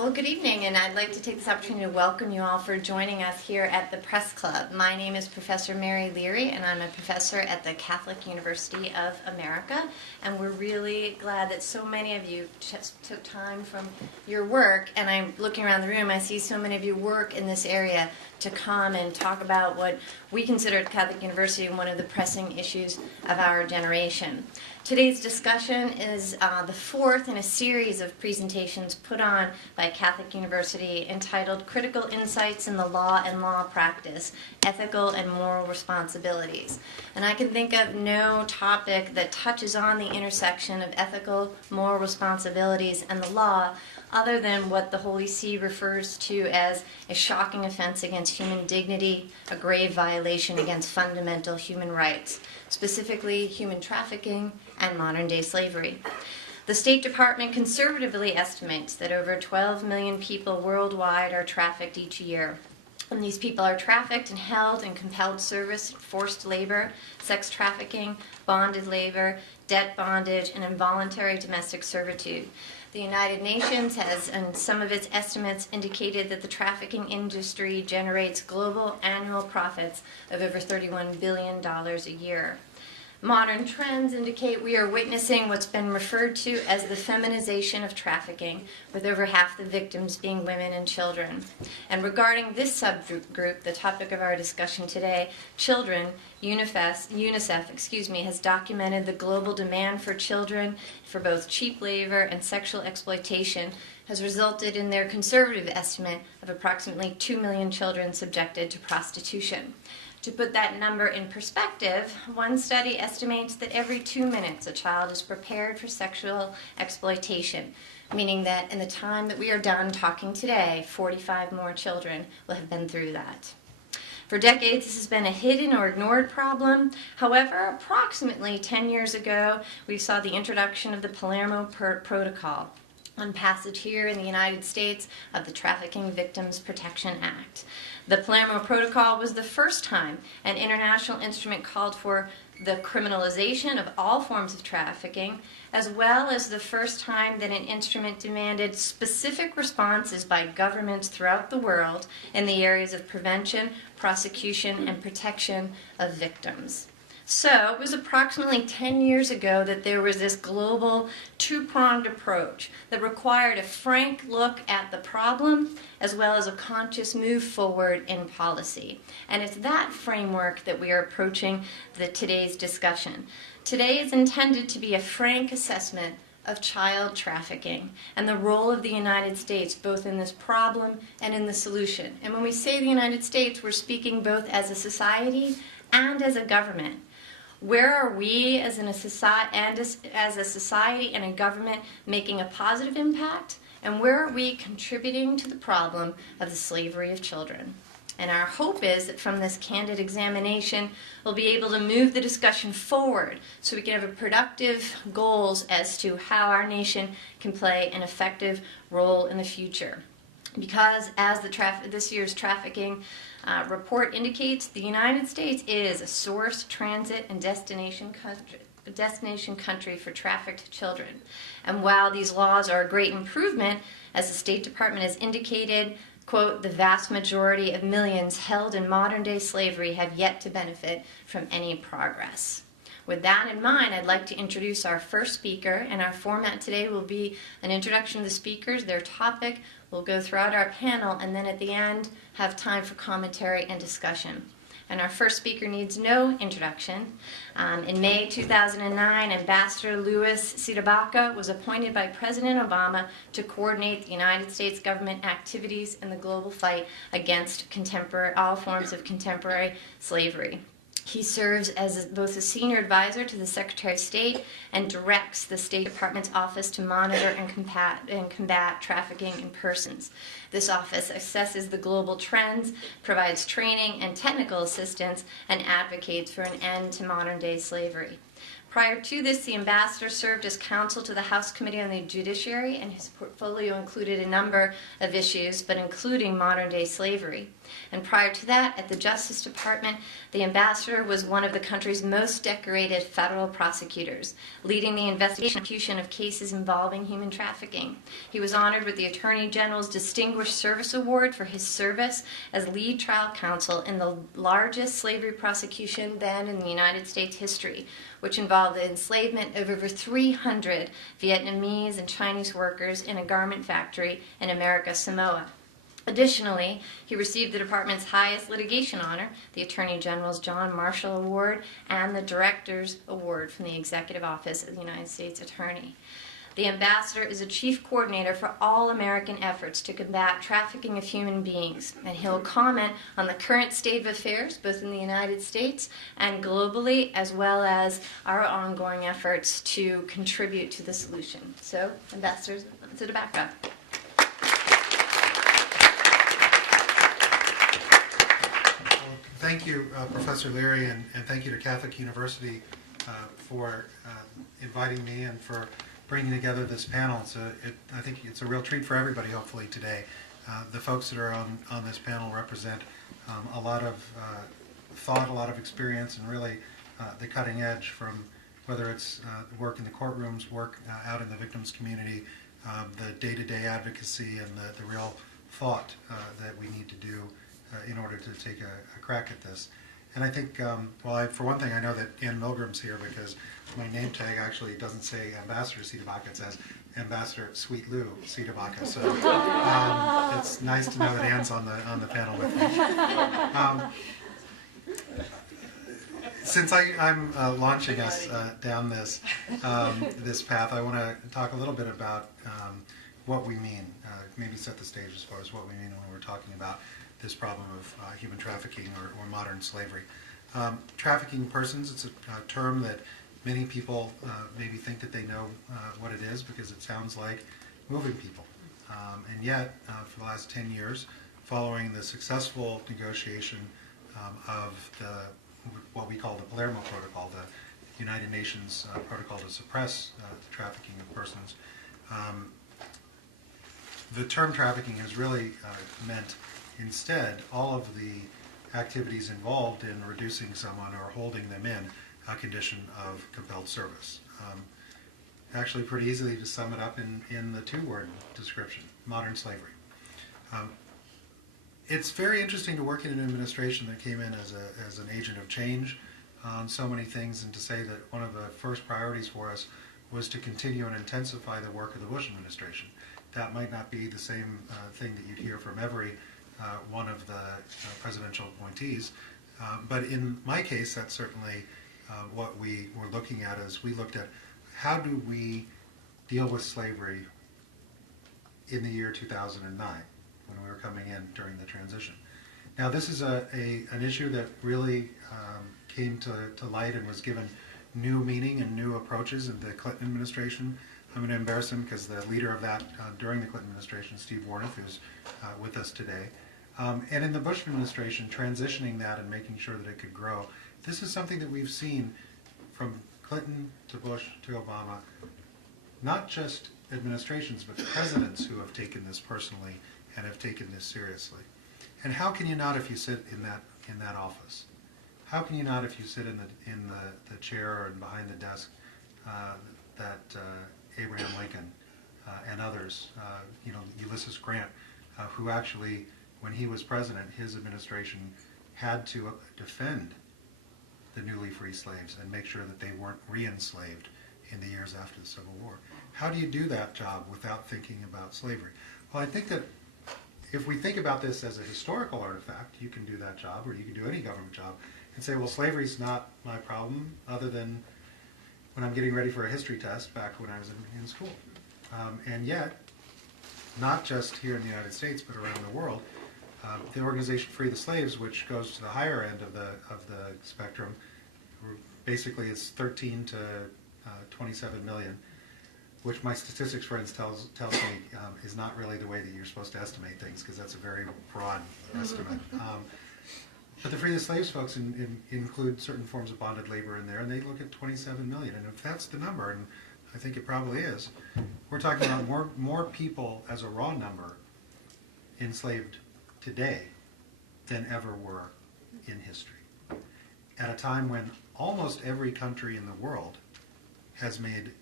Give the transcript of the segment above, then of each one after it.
Well, good evening, and I'd like to take this opportunity to welcome you all for joining us here at the Press Club. My name is Professor Mary Leary, and I'm a professor at the Catholic University of America, and we're really glad that so many of you just took time from your work, and I'm looking around the room, I see so many of you work in this area to come and talk about what we consider at Catholic University one of the pressing issues of our generation. Today's discussion is the fourth in a series of presentations put on by Catholic University entitled Critical Insights in the Law and Law Practice, Ethical and Moral Responsibilities. And I can think of no topic that touches on the intersection of ethical, moral responsibilities and the law other than what the Holy See refers to as a shocking offense against human dignity, a grave violation against fundamental human rights, specifically human trafficking and modern-day slavery. The State Department conservatively estimates that over 12 million people worldwide are trafficked each year. And these people are trafficked and held in compelled service, forced labor, sex trafficking, bonded labor, debt bondage, and involuntary domestic servitude. The United Nations has, in some of its estimates, indicated that the trafficking industry generates global annual profits of over $31 billion a year. Modern trends indicate we are witnessing what's been referred to as the feminization of trafficking, with over half the victims being women and children. And regarding this subgroup, the topic of our discussion today, children, UNICEF has documented the global demand for children for both cheap labor and sexual exploitation has resulted in their conservative estimate of approximately 2 million children subjected to prostitution. To put that number in perspective, one study estimates that every 2 minutes a child is prepared for sexual exploitation, meaning that in the time that we are done talking today, 45 more children will have been through that. For decades, this has been a hidden or ignored problem. However, approximately 10 years ago, we saw the introduction of the Palermo Protocol, on passage here in the United States of the Trafficking Victims Protection Act. The Palermo Protocol was the first time an international instrument called for the criminalization of all forms of trafficking, as well as the first time that an instrument demanded specific responses by governments throughout the world in the areas of prevention, prosecution, and protection of victims. So it was approximately 10 years ago that there was this global two-pronged approach that required a frank look at the problem as well as a conscious move forward in policy. And it's that framework that we are approaching today's discussion. Today is intended to be a frank assessment of child trafficking and the role of the United States both in this problem and in the solution. And when we say the United States, we're speaking both as a society and as a government. Where are we as a society and a government making a positive impact? And where are we contributing to the problem of the slavery of children? And our hope is that from this candid examination, we'll be able to move the discussion forward so we can have productive goals as to how our nation can play an effective role in the future. Because as this year's trafficking report indicates, the United States is a source, transit, and destination country for trafficked children. And while these laws are a great improvement, as the State Department has indicated, quote, the vast majority of millions held in modern-day slavery have yet to benefit from any progress. With that in mind, I'd like to introduce our first speaker, and our format today will be an introduction to the speakers, their topic. We'll go throughout our panel, and then at the end, have time for commentary and discussion. And our first speaker needs no introduction. In May 2009, Ambassador Luis CdeBaca was appointed by President Obama to coordinate the United States government activities in the global fight against all forms of contemporary slavery. He serves as both a senior advisor to the Secretary of State and directs the State Department's Office to Monitor and Combat Trafficking in Persons. This office assesses the global trends, provides training and technical assistance, and advocates for an end to modern-day slavery. Prior to this, the ambassador served as counsel to the House Committee on the Judiciary, and his portfolio included a number of issues, but including modern-day slavery. And prior to that, at the Justice Department, the ambassador was one of the country's most decorated federal prosecutors, leading the investigation of cases involving human trafficking. He was honored with the Attorney General's Distinguished Service Award for his service as lead trial counsel in the largest slavery prosecution then in the United States history, which involved the enslavement of over 300 Vietnamese and Chinese workers in a garment factory in America Samoa. Additionally, he received the department's highest litigation honor, the Attorney General's John Marshall Award, and the Director's Award from the Executive Office of the United States Attorney. The ambassador is a chief coordinator for all American efforts to combat trafficking of human beings, and he'll comment on the current state of affairs, both in the United States and globally, as well as our ongoing efforts to contribute to the solution. So, Ambassador CdeBaca. Thank you, Professor Leary, and thank you to Catholic University for inviting me and for bringing together this panel. I think it's a real treat for everybody, hopefully, today. The folks that are on this panel represent a lot of thought, a lot of experience, and really the cutting edge from whether it's work in the courtrooms, work out in the victims community, the day-to-day advocacy, and the real thought that we need to do in order to take a crack at this. And I think, for one thing, I know that Ann Milgram's here because my name tag actually doesn't say Ambassador CdeBaca, it says Ambassador Sweet Lou CdeBaca. So it's nice to know that Ann's on the panel with me. Since I'm launching us down this path, I want to talk a little bit about what we mean, maybe set the stage as far as what we mean when we're talking about this problem of human trafficking or modern slavery. Trafficking persons, it's a term that many people maybe think that they know what it is because it sounds like moving people. And yet, for the last 10 years, following the successful negotiation of what we call the Palermo Protocol, the United Nations protocol to suppress the trafficking of persons, the term trafficking has really meant instead all of the activities involved in reducing someone or holding them in a condition of compelled service. Actually pretty easily to sum it up in the two-word description, modern slavery. It's very interesting to work in an administration that came in as an agent of change on so many things, and to say that one of the first priorities for us was to continue and intensify the work of the Bush administration. That might not be the same thing that you'd hear from every one of the presidential appointees, but in my case, that's certainly what we were looking at. As we looked at how do we deal with slavery in the year 2009 when we were coming in during the transition. Now, this is an issue that really came to light and was given new meaning and new approaches in the Clinton administration. I'm going to embarrass him because the leader of that during the Clinton administration, Steve Warnock, who's with us today. And in the Bush administration, transitioning that and making sure that it could grow. This is something that we've seen from Clinton to Bush to Obama, not just administrations, but presidents who have taken this personally and have taken this seriously. And how can you not if you sit in that office? How can you not if you sit in the chair and behind the desk that Abraham Lincoln and others, Ulysses Grant, who actually, when he was president, his administration had to defend the newly free slaves and make sure that they weren't re-enslaved in the years after the Civil War. How do you do that job without thinking about slavery? Well, I think that if we think about this as a historical artifact, you can do that job, or you can do any government job, and say, well, slavery's not my problem, other than when I'm getting ready for a history test back when I was in school. And yet, not just here in the United States, but around the world, the organization Free the Slaves, which goes to the higher end of the spectrum, basically it's 13 to 27 million, which my statistics friends tells me is not really the way that you're supposed to estimate things, because that's a very broad estimate. But the Free the Slaves folks include certain forms of bonded labor in there, and they look at 27 million. And if that's the number, and I think it probably is, we're talking about more people as a raw number enslaved today than ever were in history. At a time when almost every country in the world has made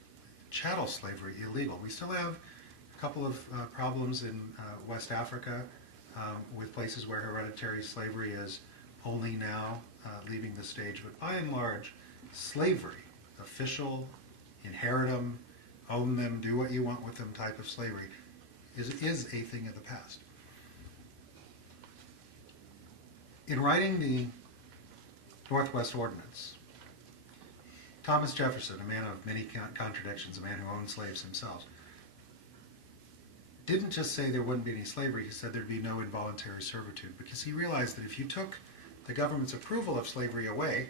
chattel slavery illegal. We still have a couple of problems in West Africa with places where hereditary slavery is only now leaving the stage. But by and large, slavery, official, inherit them, own them, do what you want with them type of slavery, is a thing of the past. In writing the Northwest Ordinance, Thomas Jefferson, a man of many contradictions, a man who owned slaves himself, didn't just say there wouldn't be any slavery, he said there'd be no involuntary servitude, because he realized that if you took the government's approval of slavery away,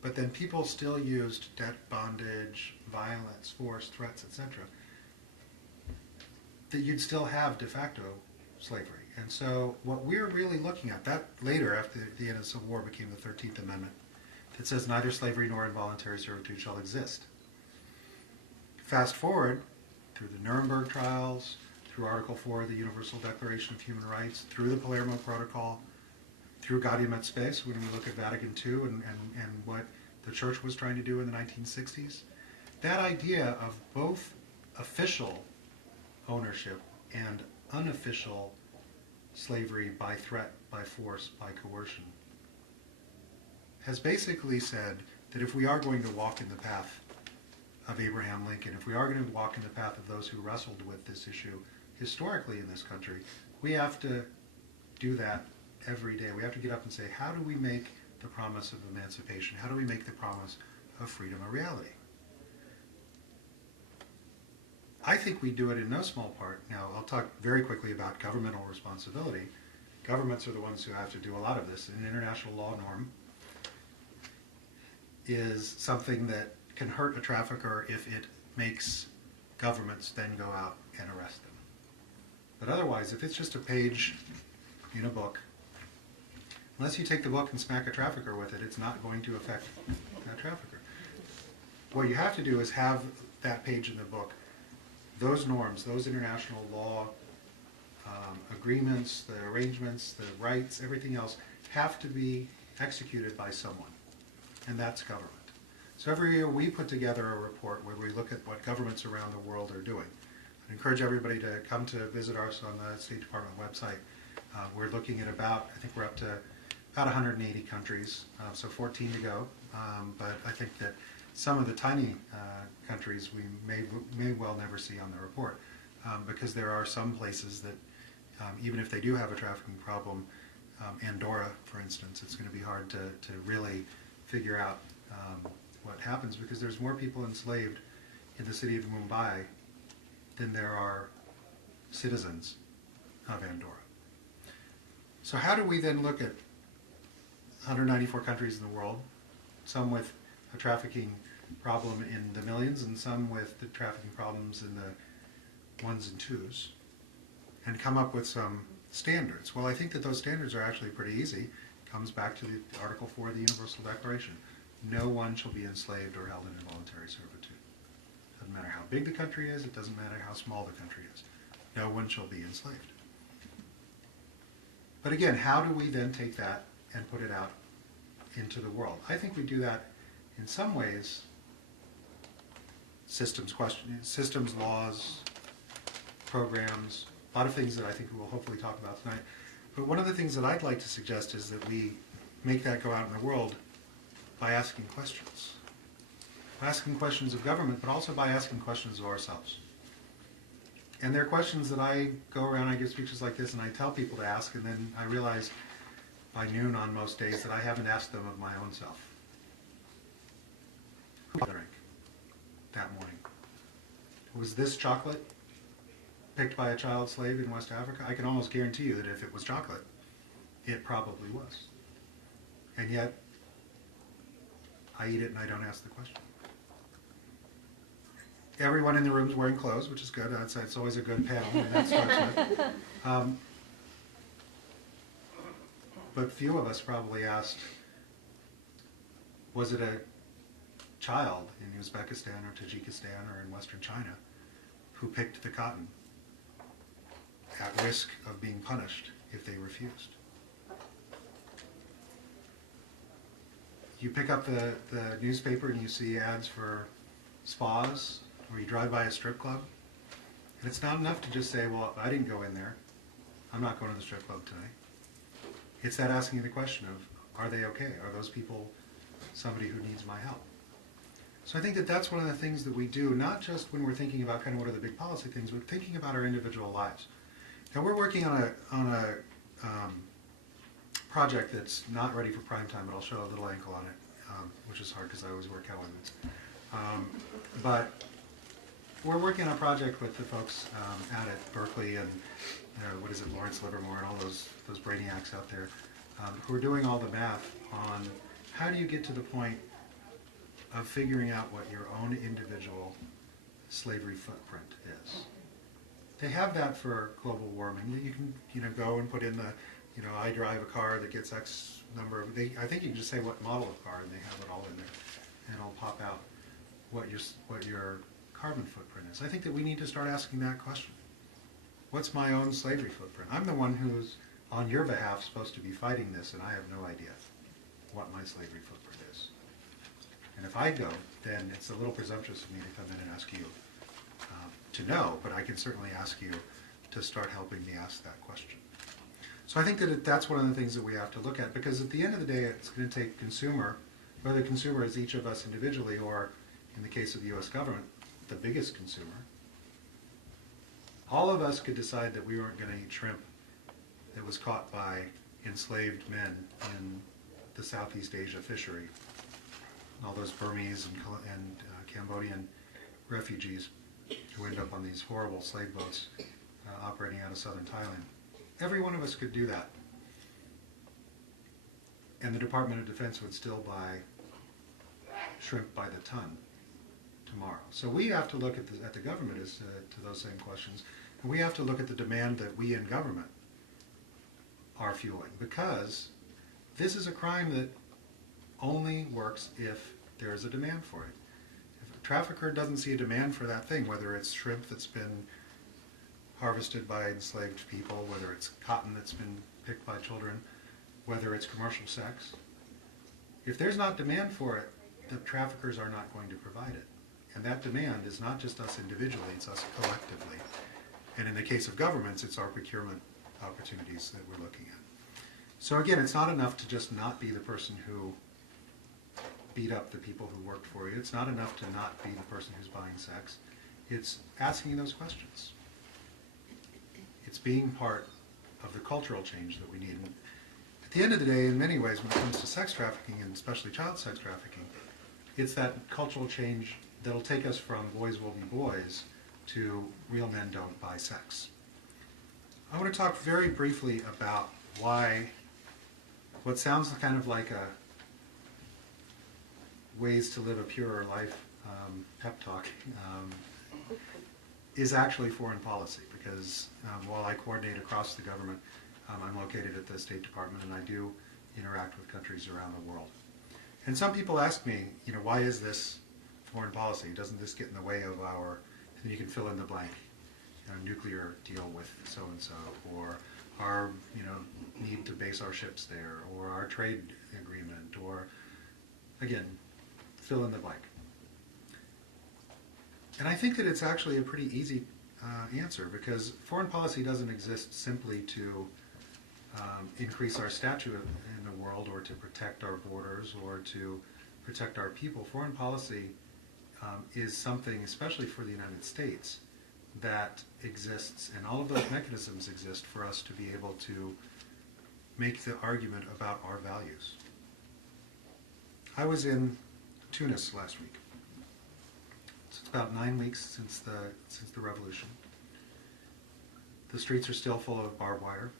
but then people still used debt, bondage, violence, force, threats, etc., that you'd still have de facto slavery. And so what we're really looking at, that later, after the end of the Civil War, became the 13th Amendment, that says neither slavery nor involuntary servitude shall exist. Fast forward through the Nuremberg trials, through Article 4 of the Universal Declaration of Human Rights, through the Palermo Protocol, through Gaudium et Spes, when we look at Vatican II and what the Church was trying to do in the 1960s, that idea of both official ownership and unofficial slavery by threat, by force, by coercion, has basically said that if we are going to walk in the path of Abraham Lincoln, if we are going to walk in the path of those who wrestled with this issue historically in this country, we have to do that every day. We have to get up and say, how do we make the promise of emancipation? How do we make the promise of freedom a reality? I think we do it in no small part. Now, I'll talk very quickly about governmental responsibility. Governments are the ones who have to do a lot of this. An international law norm is something that can hurt a trafficker if it makes governments then go out and arrest them. But otherwise, if it's just a page in a book, unless you take the book and smack a trafficker with it, it's not going to affect that trafficker. What you have to do is have that page in the book, those norms, those international law agreements, the arrangements, the rights, everything else have to be executed by someone, and that's government. So every year we put together a report where we look at what governments around the world are doing. I encourage everybody to come to visit us on the State Department website. We're looking at I think we're up to about 180 countries, so 14 to go. But I think that some of the tiny countries we may well never see on the report, because there are some places that, even if they do have a trafficking problem, Andorra, for instance, it's going to be hard to really figure out what happens, because there's more people enslaved in the city of Mumbai than there are citizens of Andorra. So how do we then look at 194 countries in the world, some with a trafficking problem in the millions and some with the trafficking problems in the ones and twos, and come up with some standards? Well, I think that those standards are actually pretty easy. It comes back to the Article 4 of the Universal Declaration. No one shall be enslaved or held in involuntary servitude. Doesn't matter how big the country is, it doesn't matter how small the country is. No one shall be enslaved. But again, how do we then take that and put it out into the world? I think we do that in some ways, systems, laws, programs, a lot of things that I think we will hopefully talk about tonight. But one of the things that I'd like to suggest is that we make that go out in the world by asking questions. Asking questions of government, but also by asking questions of ourselves. And there are questions that I go around, I give speeches like this, and I tell people to ask, and then I realize by noon on most days that I haven't asked them of my own self. Who did I drink that morning? Was this chocolate picked by a child slave in West Africa? I can almost guarantee you that if it was chocolate, it probably was. And yet, I eat it and I don't ask the question. Everyone in the room is wearing clothes, which is good. It's always a good panel when that starts with. But few of us probably asked, was it a child in Uzbekistan or Tajikistan or in Western China who picked the cotton at risk of being punished if they refused? You pick up the newspaper and you see ads for spas, or you drive by a strip club. And it's not enough to just say, well, I didn't go in there. I'm not going to the strip club today. It's that asking the question of, are they okay? Are those people somebody who needs my help? So I think that that's one of the things that we do, not just when we're thinking about kind of what are the big policy things, but thinking about our individual lives. Now we're working on a project that's not ready for prime time, but I'll show a little ankle on it, which is hard because I always work elements. But we're working on a project with the folks out at Berkeley and Lawrence Livermore and all those brainiacs out there who are doing all the math on how do you get to the point of figuring out what your own individual slavery footprint is. They have that for global warming. You can go and put in the, I drive a car that gets X number of, I think you can just say what model of car and they have it all in there and it'll pop out what your carbon footprint is. I think that we need to start asking that question. What's my own slavery footprint? I'm the one who's on your behalf supposed to be fighting this and I have no idea what my slavery footprint is. And if I go, then it's a little presumptuous of me to come in and ask you to know, but I can certainly ask you to start helping me ask that question. So I think that that's one of the things that we have to look at, because at the end of the day, it's going to take consumer, whether the consumer is each of us individually or, in the case of the U.S. government, the biggest consumer. All of us could decide that we weren't going to eat shrimp that was caught by enslaved men in the Southeast Asia fishery. All those Burmese and Cambodian refugees who end up on these horrible slave boats operating out of southern Thailand. Every one of us could do that. And the Department of Defense would still buy shrimp by the ton tomorrow. So we have to look at the government as to those same questions. And we have to look at the demand that we in government are fueling. Because this is a crime that only works if there is a demand for it. If a trafficker doesn't see a demand for that thing, whether it's shrimp that's been harvested by enslaved people, whether it's cotton that's been picked by children, whether it's commercial sex, if there's not demand for it, the traffickers are not going to provide it. And that demand is not just us individually, it's us collectively. And in the case of governments, it's our procurement opportunities that we're looking at. So again, it's not enough to just not be the person who beat up the people who worked for you. It's not enough to not be the person who's buying sex. It's asking those questions. It's being part of the cultural change that we need. And at the end of the day, in many ways, when it comes to sex trafficking, and especially child sex trafficking, it's that cultural change that'll take us from boys will be boys to real men don't buy sex. I want to talk very briefly about why what sounds kind of like a ways to live a purer life pep talk is actually foreign policy, because while I coordinate across the government, I'm located at the State Department and I do interact with countries around the world. And some people ask me, why is this foreign policy? Doesn't this get in the way of our, and you can fill in the blank, nuclear deal with so-and-so, or our need to base our ships there, or our trade agreement, or, again, fill in the blank. And I think that it's actually a pretty easy answer, because foreign policy doesn't exist simply to increase our stature in the world, or to protect our borders, or to protect our people. Foreign policy is something, especially for the United States, that exists, and all of those mechanisms exist for us to be able to make the argument about our values. I was in Tunis last week. It's about 9 weeks since the revolution. The streets are still full of barbed wire,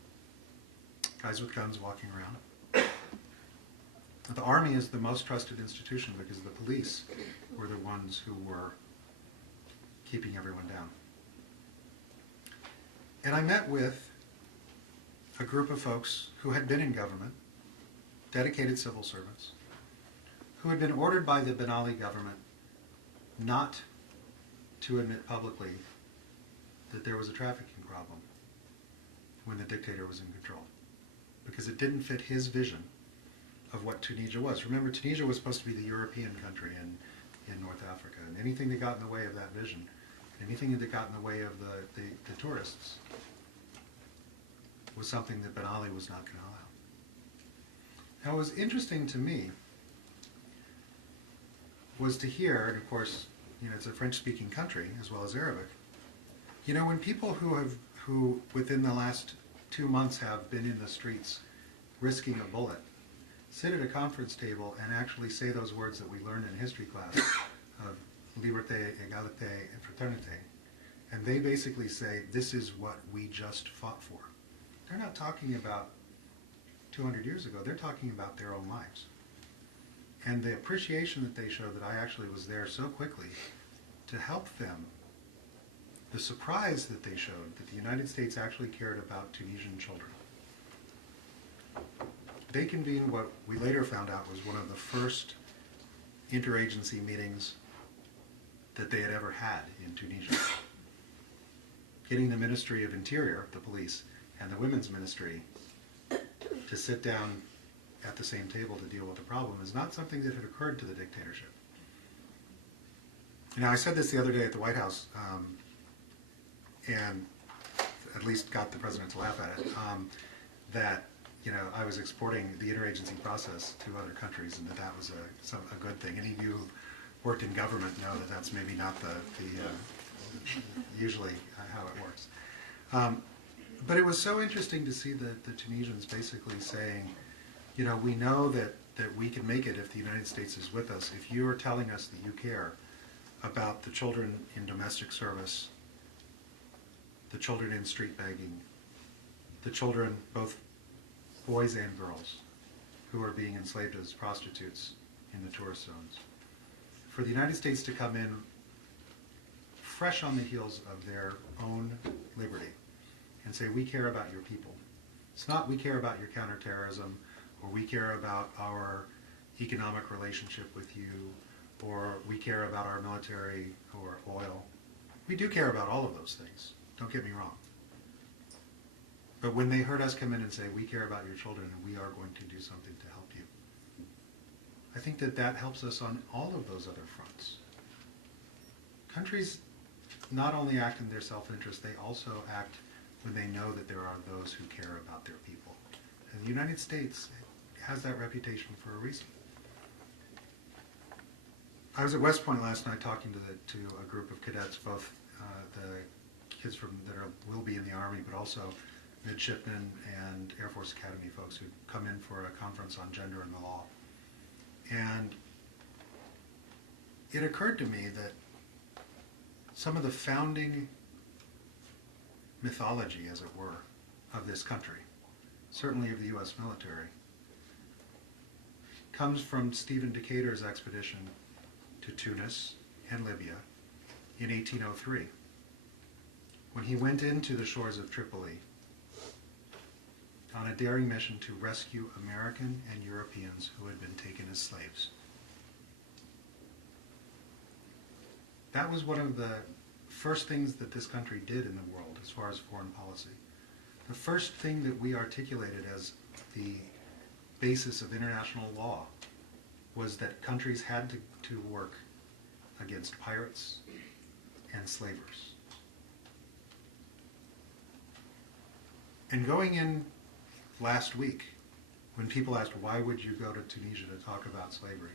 guys with guns walking around. The army is the most trusted institution because the police were the ones who were keeping everyone down. And I met with a group of folks who had been in government, dedicated civil servants, who had been ordered by the Ben Ali government not to admit publicly that there was a trafficking problem when the dictator was in control, because it didn't fit his vision of what Tunisia was. Remember, Tunisia was supposed to be the European country in North Africa, and anything that got in the way of that vision, anything that got in the way of the tourists, was something that Ben Ali was not going to allow. Now, what was interesting to me was to hear, and of course, it's a French-speaking country as well as Arabic. When people who within the last 2 months have been in the streets risking a bullet, sit at a conference table and actually say those words that we learned in history class of liberté, égalité, and fraternité, and they basically say, this is what we just fought for. They're not talking about 200 years ago, they're talking about their own lives. And the appreciation that they showed that I actually was there so quickly to help them, the surprise that they showed that the United States actually cared about Tunisian children. They convened what we later found out was one of the first interagency meetings that they had ever had in Tunisia. Getting the Ministry of Interior, the police, and the Women's Ministry to sit down at the same table to deal with the problem is not something that had occurred to the dictatorship. I said this the other day at the White House, and at least got the president to laugh at it, that I was exporting the interagency process to other countries, and that was a good thing. Any of you who worked in government know that that's maybe not the usually how it works. But it was so interesting to see the Tunisians basically saying, we know that we can make it if the United States is with us. If you are telling us that you care about the children in domestic service, the children in street begging, the children, both boys and girls, who are being enslaved as prostitutes in the tourist zones. For the United States to come in fresh on the heels of their own liberty and say, we care about your people. It's not we care about your counterterrorism, or we care about our economic relationship with you, or we care about our military or oil. We do care about all of those things, don't get me wrong. But when they heard us come in and say, we care about your children and we are going to do something to help you, I think that helps us on all of those other fronts. Countries not only act in their self-interest, they also act when they know that there are those who care about their people. And the United States has that reputation for a reason. I was at West Point last night talking to a group of cadets, both the kids will be in the Army, but also midshipmen and Air Force Academy folks who come in for a conference on gender and the law. And it occurred to me that some of the founding mythology, as it were, of this country, certainly of the U.S. military, comes from Stephen Decatur's expedition to Tunis and Libya in 1803, when he went into the shores of Tripoli on a daring mission to rescue American and Europeans who had been taken as slaves. That was one of the first things that this country did in the world as far as foreign policy. The first thing that we articulated as the basis of international law was that countries had to work against pirates and slavers. And going in last week, when people asked, why would you go to Tunisia to talk about slavery?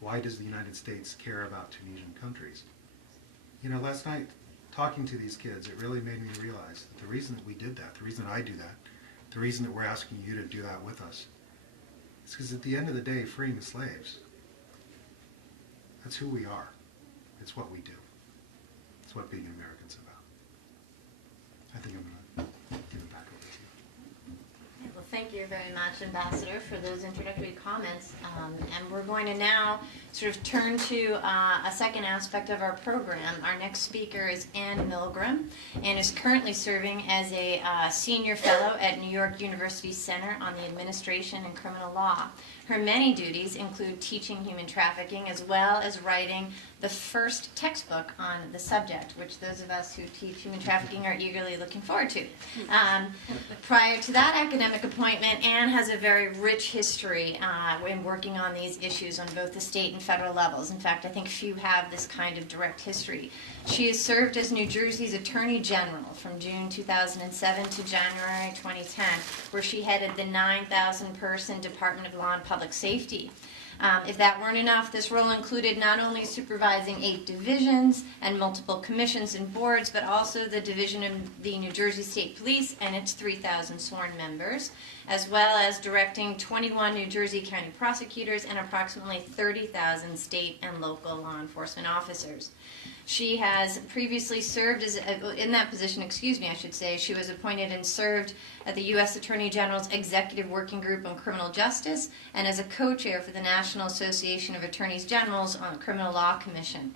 Why does the United States care about Tunisian countries? Last night, talking to these kids, it really made me realize that the reason that we did that, the reason I do that, the reason that we're asking you to do that with us, is because at the end of the day, freeing the slaves, that's who we are. It's what we do. It's what being Americans about. I think I'm going to give it back over to you. Well, thank you very much, Ambassador, for those introductory comments. And we're going to now sort of turn to a second aspect of our program. Our next speaker is Anne Milgram, and is currently serving as a senior fellow at New York University Center on the Administration and Criminal Law. Her many duties include teaching human trafficking as well as writing the first textbook on the subject, which those of us who teach human trafficking are eagerly looking forward to. Prior to that academic appointment, Anne has a very rich history in working on these issues on both the state and federal levels. In fact, I think few have this kind of direct history. She has served as New Jersey's Attorney General from June 2007 to January 2010, where she headed the 9,000-person Department of Law and Public Safety. If that weren't enough, this role included not only supervising 8 divisions and multiple commissions and boards, but also the division of the New Jersey State Police and its 3,000 sworn members, as well as directing 21 New Jersey County prosecutors and approximately 30,000 state and local law enforcement officers. She has previously served as, in that position, she was appointed and served at the U.S. Attorney General's Executive Working Group on Criminal Justice and as a co-chair for the National Association of Attorneys Generals on Criminal Law Commission.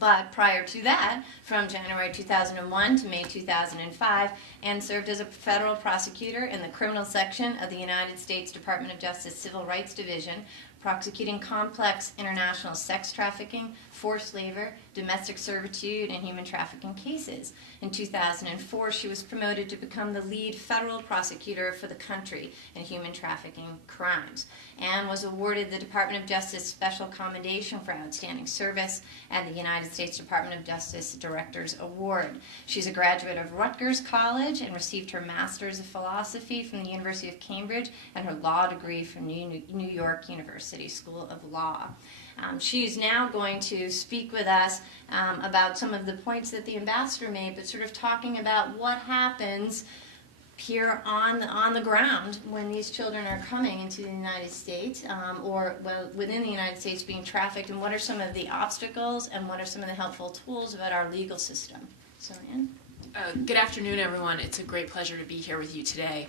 But prior to that, from January 2001 to May 2005, Anne served as a federal prosecutor in the criminal section of the United States Department of Justice Civil Rights Division, prosecuting complex international sex trafficking, forced labor, domestic servitude, and human trafficking cases. In 2004, she was promoted to become the lead federal prosecutor for the country in human trafficking crimes. Anne was awarded the Department of Justice Special Commendation for Outstanding Service and the United States Department of Justice Director's Award. She's a graduate of Rutgers College and received her Master's of Philosophy from the University of Cambridge and her law degree from New York University School of Law. She's now going to speak with us about some of the points that the ambassador made, but sort of talking about what happens here on the ground when these children are coming into the United States or within the United States being trafficked, and what are some of the obstacles and what are some of the helpful tools about our legal system. So, Anne? Good afternoon, everyone. It's a great pleasure to be here with you today.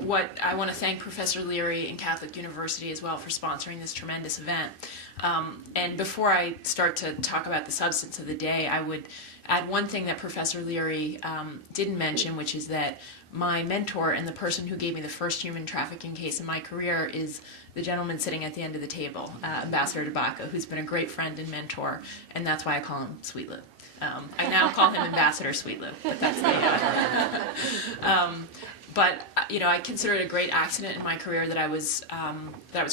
What I want to thank Professor Leary and Catholic University as well for sponsoring this tremendous event. And before I start to talk about the substance of the day, I would add one thing that Professor Leary didn't mention, which is that my mentor and the person who gave me the first human trafficking case in my career is the gentleman sitting at the end of the table, Ambassador CdeBaca, who's been a great friend and mentor, and that's why I call him Sweet Lou. I now call him Ambassador Sweet Lou, but that's the But I consider it a great accident in my career that I was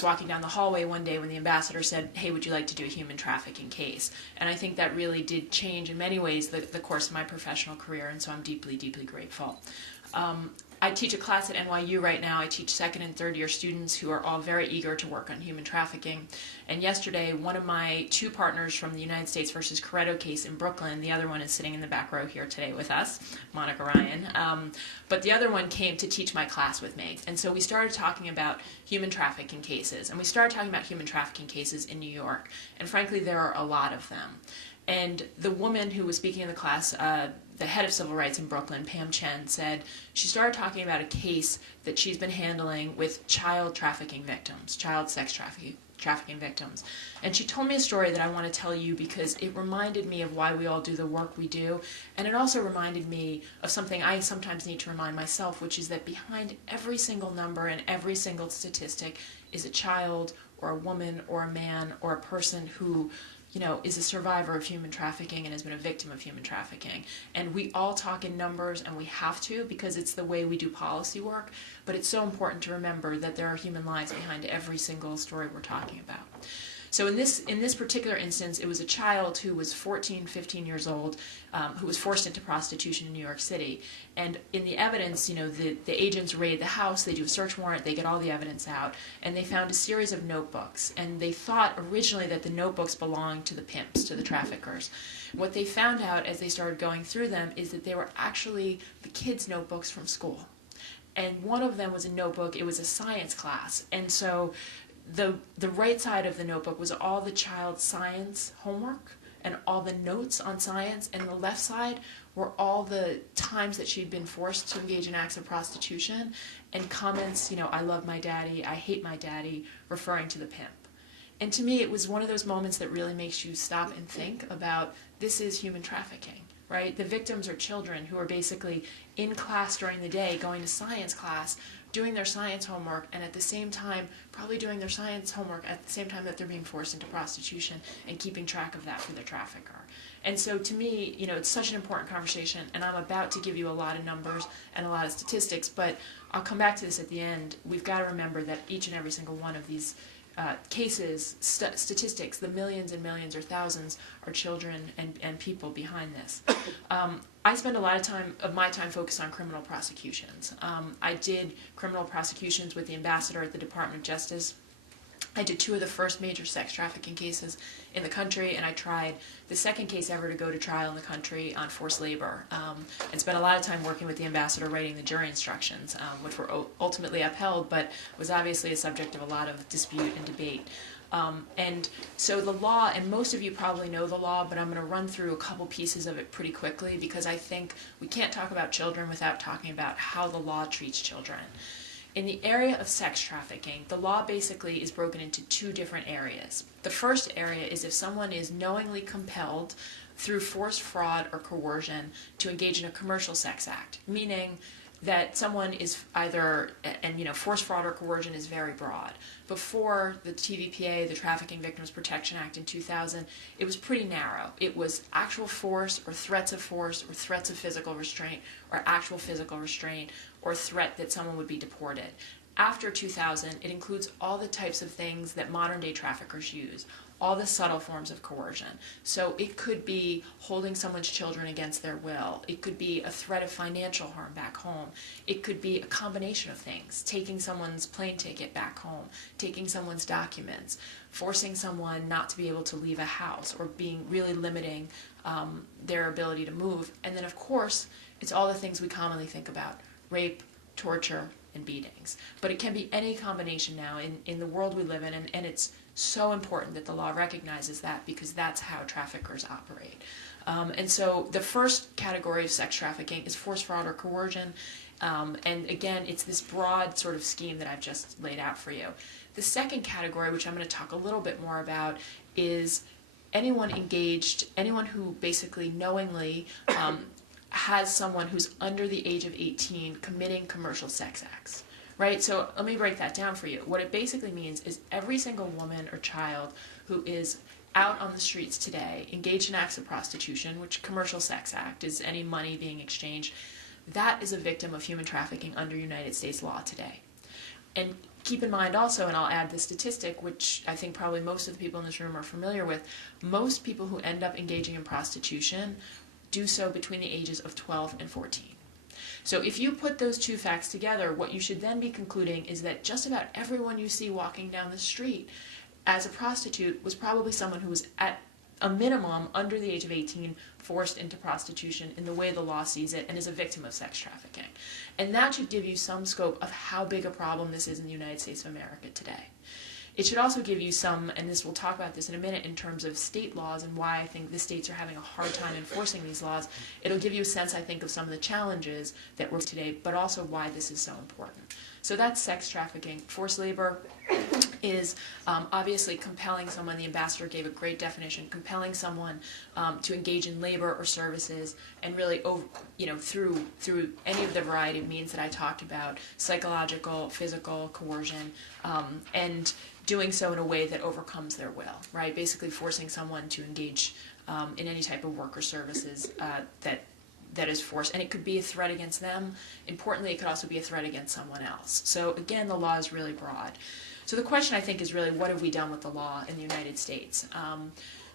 walking down the hallway one day when the ambassador said, "Hey, would you like to do a human trafficking case?" And I think that really did change in many ways the course of my professional career, and so I'm deeply, deeply grateful. I teach a class at NYU right now. I teach second and third year students who are all very eager to work on human trafficking. And yesterday, one of my 2 partners from the United States versus Coretto case in Brooklyn, the other one is sitting in the back row here today with us, Monica Ryan, but the other one came to teach my class with me. And so we started talking about human trafficking cases. And we started talking about human trafficking cases in New York. And frankly, there are a lot of them. And the woman who was speaking in the class, the head of civil rights in Brooklyn, Pam Chen, said she started talking about a case that she's been handling with child trafficking victims, child sex trafficking victims. And she told me a story that I want to tell you because it reminded me of why we all do the work we do. And it also reminded me of something I sometimes need to remind myself, which is that behind every single number and every single statistic is a child or a woman or a man or a person who is a survivor of human trafficking and has been a victim of human trafficking. And we all talk in numbers, and we have to because it's the way we do policy work, but it's so important to remember that there are human lives behind every single story we're talking about. So in this particular instance, it was a child who was 14, 15 years old, who was forced into prostitution in New York City. And in the evidence, the agents raid the house, they do a search warrant, they get all the evidence out, and they found a series of notebooks. And they thought originally that the notebooks belonged to the pimps, to the traffickers. What they found out as they started going through them is that they were actually the kids' notebooks from school. And one of them was a notebook, it was a science class. And so the right side of the notebook was all the child's science homework and all the notes on science, and the left side were all the times that she'd been forced to engage in acts of prostitution and comments, I love my daddy, I hate my daddy, referring to the pimp. And to me, it was one of those moments that really makes you stop and think about this is human trafficking, right? The victims are children who are basically in class during the day, going to science class, doing their science homework, and at the same time probably doing their science homework at the same time that they're being forced into prostitution and keeping track of that for their trafficker. And so to me, it's such an important conversation, and I'm about to give you a lot of numbers and a lot of statistics, but I'll come back to this at the end. We've got to remember that each and every single one of these cases, statistics, the millions and millions or thousands are children and people behind this. I spend a lot of my time focused on criminal prosecutions. I did criminal prosecutions with the ambassador at the Department of Justice. I did 2 of the first major sex trafficking cases in the country, and I tried the second case ever to go to trial in the country on forced labor, and spent a lot of time working with the ambassador writing the jury instructions, which were ultimately upheld, but was obviously a subject of a lot of dispute and debate. And so the law, and most of you probably know the law, but I'm going to run through a couple pieces of it pretty quickly, because I think we can't talk about children without talking about how the law treats children. In the area of sex trafficking, the law basically is broken into 2 different areas. The first area is if someone is knowingly compelled through force, fraud, or coercion to engage in a commercial sex act, meaning that someone is either, and force, fraud, or coercion is very broad. Before the TVPA, the Trafficking Victims Protection Act in 2000, it was pretty narrow. It was actual force or threats of physical restraint or actual physical restraint or threat that someone would be deported. After 2000, it includes all the types of things that modern-day traffickers use, all the subtle forms of coercion. So it could be holding someone's children against their will. It could be a threat of financial harm back home. It could be a combination of things, taking someone's plane ticket back home, taking someone's documents, forcing someone not to be able to leave a house, or being really limiting their ability to move. And then, of course, it's all the things we commonly think about: rape, torture, and beatings. But it can be any combination now in the world we live in, and it's so important that the law recognizes that, because that's how traffickers operate. And so the first category of sex trafficking is force, fraud, or coercion. And again, it's this broad sort of scheme that I've just laid out for you. The second category, which I'm going to talk a little bit more about, is anyone who basically knowingly has someone who's under the age of 18 committing commercial sex acts. Right? So let me break that down for you. What it basically means is every single woman or child who is out on the streets today, engaged in acts of prostitution, which commercial sex act is any money being exchanged, that is a victim of human trafficking under United States law today. And keep in mind also, and I'll add the statistic, which I think probably most of the people in this room are familiar with, most people who end up engaging in prostitution do so between the ages of 12 and 14. So if you put those 2 facts together, what you should then be concluding is that just about everyone you see walking down the street as a prostitute was probably someone who was at a minimum under the age of 18, forced into prostitution in the way the law sees it, and is a victim of sex trafficking. And that should give you some scope of how big a problem this is in the United States of America today. It should also give you some, and we'll talk about this in a minute, in terms of state laws and why I think the states are having a hard time enforcing these laws. It'll give you a sense, I think, of some of the challenges that we're today, but also why this is so important. So that's sex trafficking. Forced labor is obviously compelling someone. The ambassador gave a great definition: compelling someone to engage in labor or services, and really, through any of the variety of means that I talked about: psychological, physical, coercion, and doing so in a way that overcomes their will, right? Basically forcing someone to engage in any type of work or services that is forced. And it could be a threat against them. Importantly, it could also be a threat against someone else. So again, the law is really broad. So the question, I think, is really, what have we done with the law in the United States?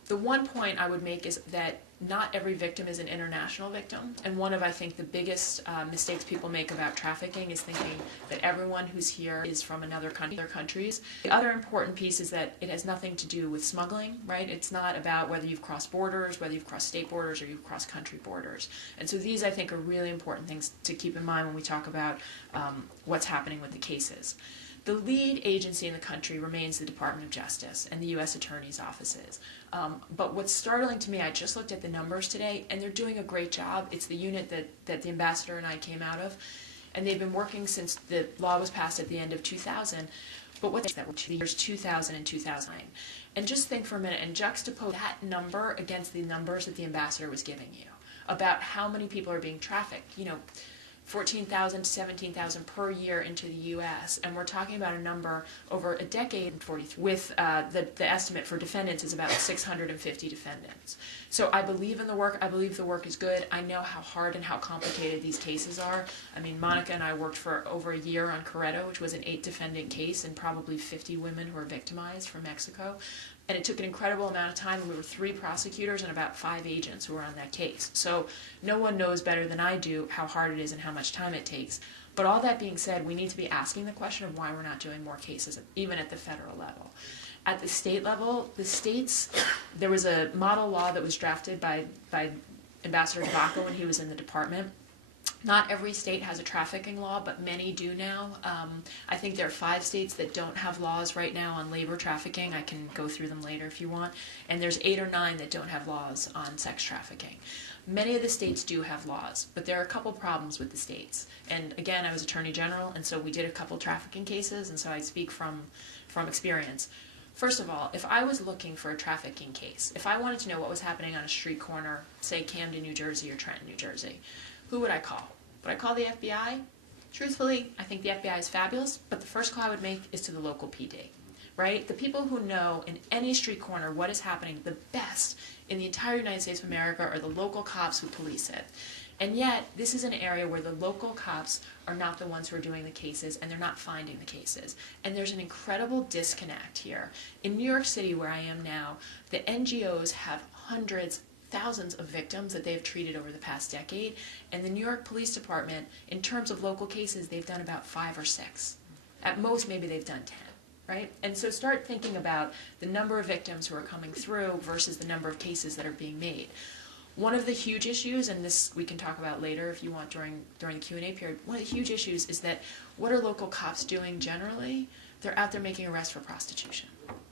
The one point I would make is that not every victim is an international victim, and one of, I think, the biggest mistakes people make about trafficking is thinking that everyone who's here is from other countries. The other important piece is that it has nothing to do with smuggling, right? It's not about whether you've crossed borders, whether you've crossed state borders, or you've crossed country borders. And so these, I think, are really important things to keep in mind when we talk about what's happening with the cases. The lead agency in the country remains the Department of Justice and the U.S. Attorney's offices. But what's startling to me, I just looked at the numbers today, and they're doing a great job. It's the unit that the ambassador and I came out of, and they've been working since the law was passed at the end of 2000. But what's that? The years 2000 and 2009. And just think for a minute and juxtapose that number against the numbers that the ambassador was giving you about how many people are being trafficked. 14,000 to 17,000 per year into the U.S., and we're talking about a number over a decade, 43, with the estimate for defendants is about 650 defendants. So I believe in the work. I believe the work is good. I know how hard and how complicated these cases are. I mean, Monica and I worked for over a year on Querétaro, which was an 8-defendant case, and probably 50 women who were victimized from Mexico. And it took an incredible amount of time. We were 3 prosecutors and about 5 agents who were on that case. So no one knows better than I do how hard it is and how much time it takes. But all that being said, we need to be asking the question of why we're not doing more cases, even at the federal level. At the state level, the states, there was a model law that was drafted by Ambassador CdeBaca when he was in the department. Not every state has a trafficking law, but many do now. I think there are 5 states that don't have laws right now on labor trafficking. I can go through them later if you want. And there's 8 or 9 that don't have laws on sex trafficking. Many of the states do have laws, but there are a couple problems with the states. And again, I was Attorney General, and so we did a couple trafficking cases, and so I speak from experience. First of all, if I was looking for a trafficking case, if I wanted to know what was happening on a street corner, say Camden, New Jersey or Trenton, New Jersey, who would I call? Would I call the FBI? Truthfully, I think the FBI is fabulous, but the first call I would make is to the local PD, right? The people who know in any street corner what is happening the best in the entire United States of America are the local cops who police it. And yet, this is an area where the local cops are not the ones who are doing the cases, and they're not finding the cases. And there's an incredible disconnect here. In New York City, where I am now, the NGOs have hundreds, thousands of victims that they've treated over the past decade, and the New York Police Department, in terms of local cases, they've done about 5 or 6. At most, maybe they've done 10. Right? And so start thinking about the number of victims who are coming through versus the number of cases that are being made. One of the huge issues, and this we can talk about later if you want during the Q&A period, one of the huge issues is that what are local cops doing generally? They're out there making arrests for prostitution,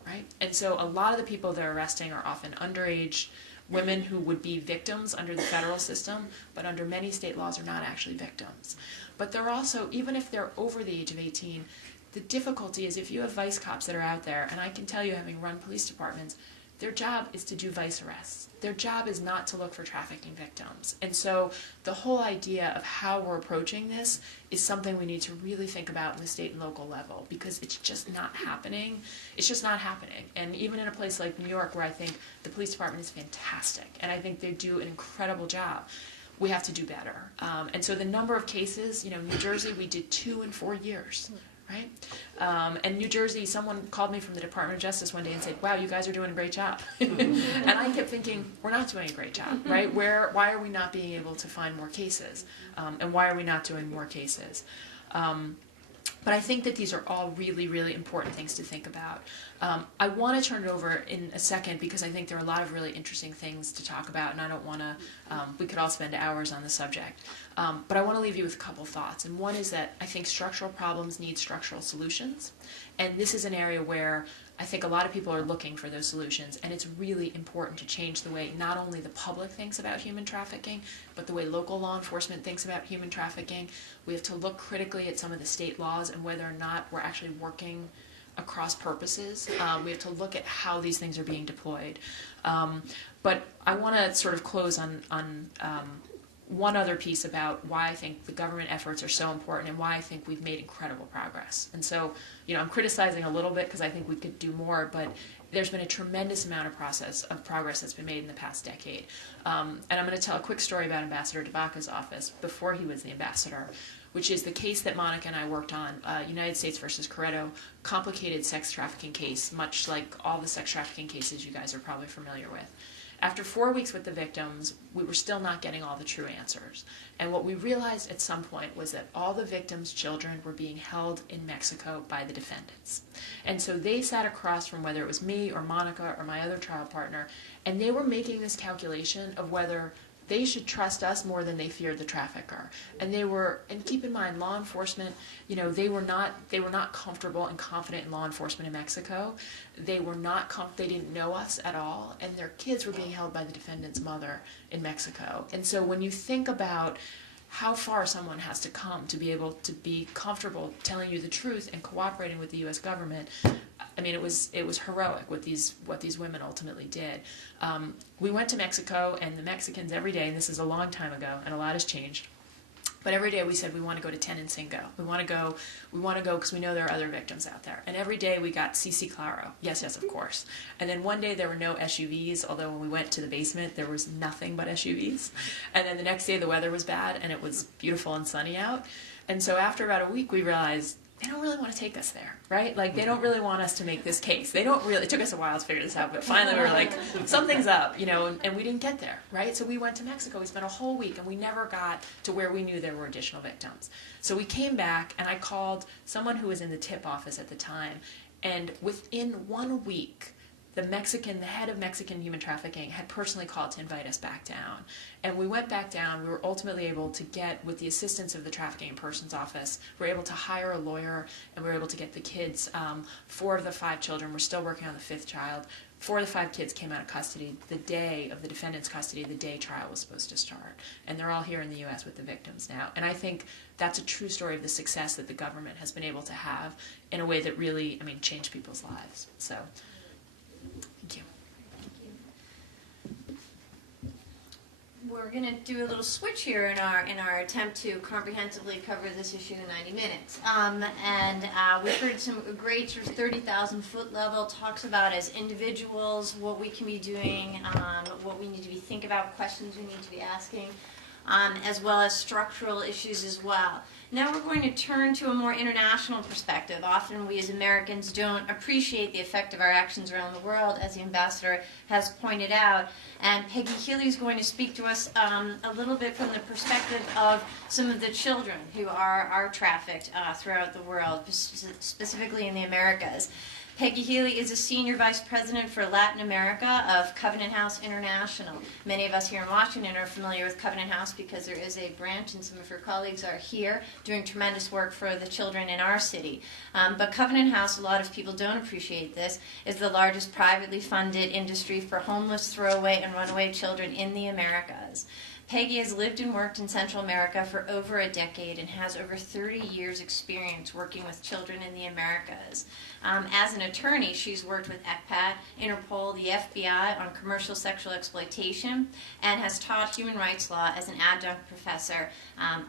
right? And so a lot of the people they're arresting are often underage women who would be victims under the federal system, but under many state laws are not actually victims. But they're also, even if they're over the age of 18, the difficulty is if you have vice cops that are out there, and I can tell you having run police departments, their job is to do vice arrests. Their job is not to look for trafficking victims. And so the whole idea of how we're approaching this is something we need to really think about in the state and local level, because it's just not happening. It's just not happening. And even in a place like New York, where I think the police department is fantastic, and I think they do an incredible job, we have to do better. And so the number of cases, New Jersey, we did 2 in 4 years. Right? And New Jersey, someone called me from the Department of Justice one day and said, wow, you guys are doing a great job. And I kept thinking, we're not doing a great job, right? Why are we not being able to find more cases? And why are we not doing more cases? But I think that these are all really, really important things to think about. I want to turn it over in a second because I think there are a lot of really interesting things to talk about, and I don't want to, we could all spend hours on the subject. But I want to leave you with a couple thoughts. And one is that I think structural problems need structural solutions. And this is an area where I think a lot of people are looking for those solutions, and it's really important to change the way not only the public thinks about human trafficking, but the way local law enforcement thinks about human trafficking. We have to look critically at some of the state laws and whether or not we're actually working across purposes. We have to look at how these things are being deployed. But I want to sort of close on one other piece about why I think the government efforts are so important and why I think we've made incredible progress. And so, I'm criticizing a little bit because I think we could do more, but there's been a tremendous amount of progress that's been made in the past decade. And I'm going to tell a quick story about Ambassador CdeBaca's office before he was the ambassador, which is the case that Monica and I worked on, United States versus Querétaro, complicated sex trafficking case, much like all the sex trafficking cases you guys are probably familiar with. After 4 weeks with the victims, we were still not getting all the true answers. And what we realized at some point was that all the victims' children were being held in Mexico by the defendants. And so they sat across from whether it was me or Monica or my other trial partner, and they were making this calculation of whether they should trust us more than they feared the trafficker. And keep in mind, law enforcement, they were not comfortable and confident in law enforcement in Mexico. They didn't know us at all, and their kids were being held by the defendant's mother in Mexico. And so when you think about how far someone has to come to be able to be comfortable telling you the truth and cooperating with the U.S. government, I mean, it was heroic what these women ultimately did. We went to Mexico, and the Mexicans every day, and this is a long time ago, and a lot has changed, But every day we said we want to go to Tenancingo. We want to go because we know there are other victims out there. And every day we got CC Claro. Yes, yes, of course. And then one day there were no SUVs, although when we went to the basement there was nothing but SUVs. And then the next day the weather was bad and it was beautiful and sunny out. And so after about a week we realized they don't really want to take us there, right? Like, they don't really want us to make this case. They don't really, it took us a while to figure this out, but finally we were like, something's up, and we didn't get there, right? So we went to Mexico. We spent a whole week, and we never got to where we knew there were additional victims. So we came back, and I called someone who was in the tip office at the time, and within 1 week, the head of Mexican human trafficking had personally called to invite us back down. And we went back down. We were ultimately able to get, with the assistance of the Trafficking in Persons Office, we were able to hire a lawyer, and we were able to get the kids, 4 of the 5 children. We're still working on the 5th child. 4 of the 5 kids came out of custody the day of the defendant's custody, the day trial was supposed to start. And they're all here in the U.S. with the victims now. And I think that's a true story of the success that the government has been able to have in a way that really, changed people's lives. So, thank you. We're going to do a little switch here in our attempt to comprehensively cover this issue in 90 minutes. We've heard some great sort of 30,000 foot level talks about, as individuals, what we can be doing, what we need to be thinking about, questions we need to be asking, as well as structural issues as well. Now we're going to turn to a more international perspective. Often we as Americans don't appreciate the effect of our actions around the world, as the ambassador has pointed out. And Peggy Healy is going to speak to us a little bit from the perspective of some of the children who are trafficked throughout the world, specifically in the Americas. Peggy Healy is a Senior Vice President for Latin America of Covenant House International. Many of us here in Washington are familiar with Covenant House because there is a branch, and some of her colleagues are here doing tremendous work for the children in our city. But Covenant House, a lot of people don't appreciate this, is the largest privately funded industry for homeless, throwaway, and runaway children in the Americas. Peggy has lived and worked in Central America for over a decade and has over 30 years' experience working with children in the Americas. As an attorney, she's worked with ECPAT, Interpol, the FBI on commercial sexual exploitation, and has taught human rights law as an adjunct professor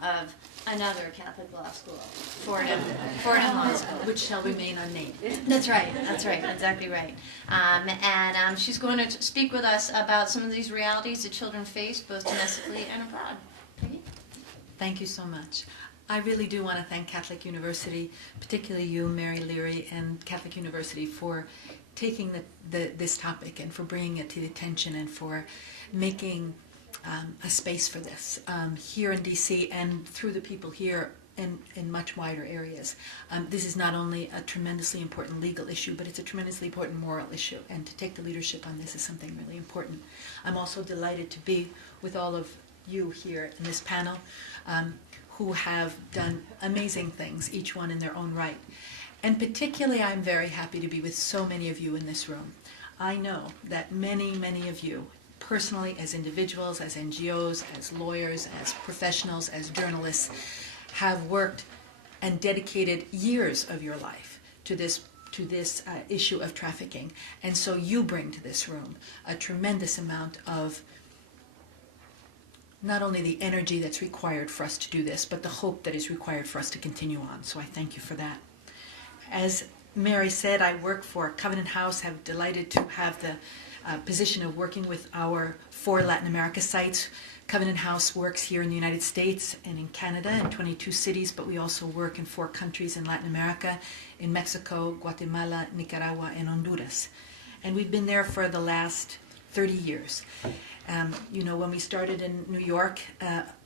of another Catholic law school, Fordham Law School. Which shall remain unnamed. That's right, exactly right. She's going to speak with us about some of these realities that children face, both domestically and abroad. Peggy? Thank you so much. I really do want to thank Catholic University, particularly you, Mary Leary, and Catholic University for taking this topic and for bringing it to the attention and for making a space for this here in DC and through the people here in much wider areas. This is not only a tremendously important legal issue, but it's a tremendously important moral issue, and to take the leadership on this is something really important. I'm also delighted to be with all of you here in this panel who have done amazing things, each one in their own right. And particularly I'm very happy to be with so many of you in this room. I know that many, many of you, personally, as individuals, as NGOs, as lawyers, as professionals, as journalists, have worked and dedicated years of your life to this issue of trafficking. And so you bring to this room a tremendous amount of not only the energy that's required for us to do this, but the hope that is required for us to continue on. So I thank you for that. As Mary said, I work for Covenant House, have delighted to have the position of working with our 4 Latin America sites. Covenant House works here in the United States and in Canada in 22 cities, but we also work in 4 countries in Latin America, in Mexico, Guatemala, Nicaragua, and Honduras. And we've been there for the last 30 years. When we started in New York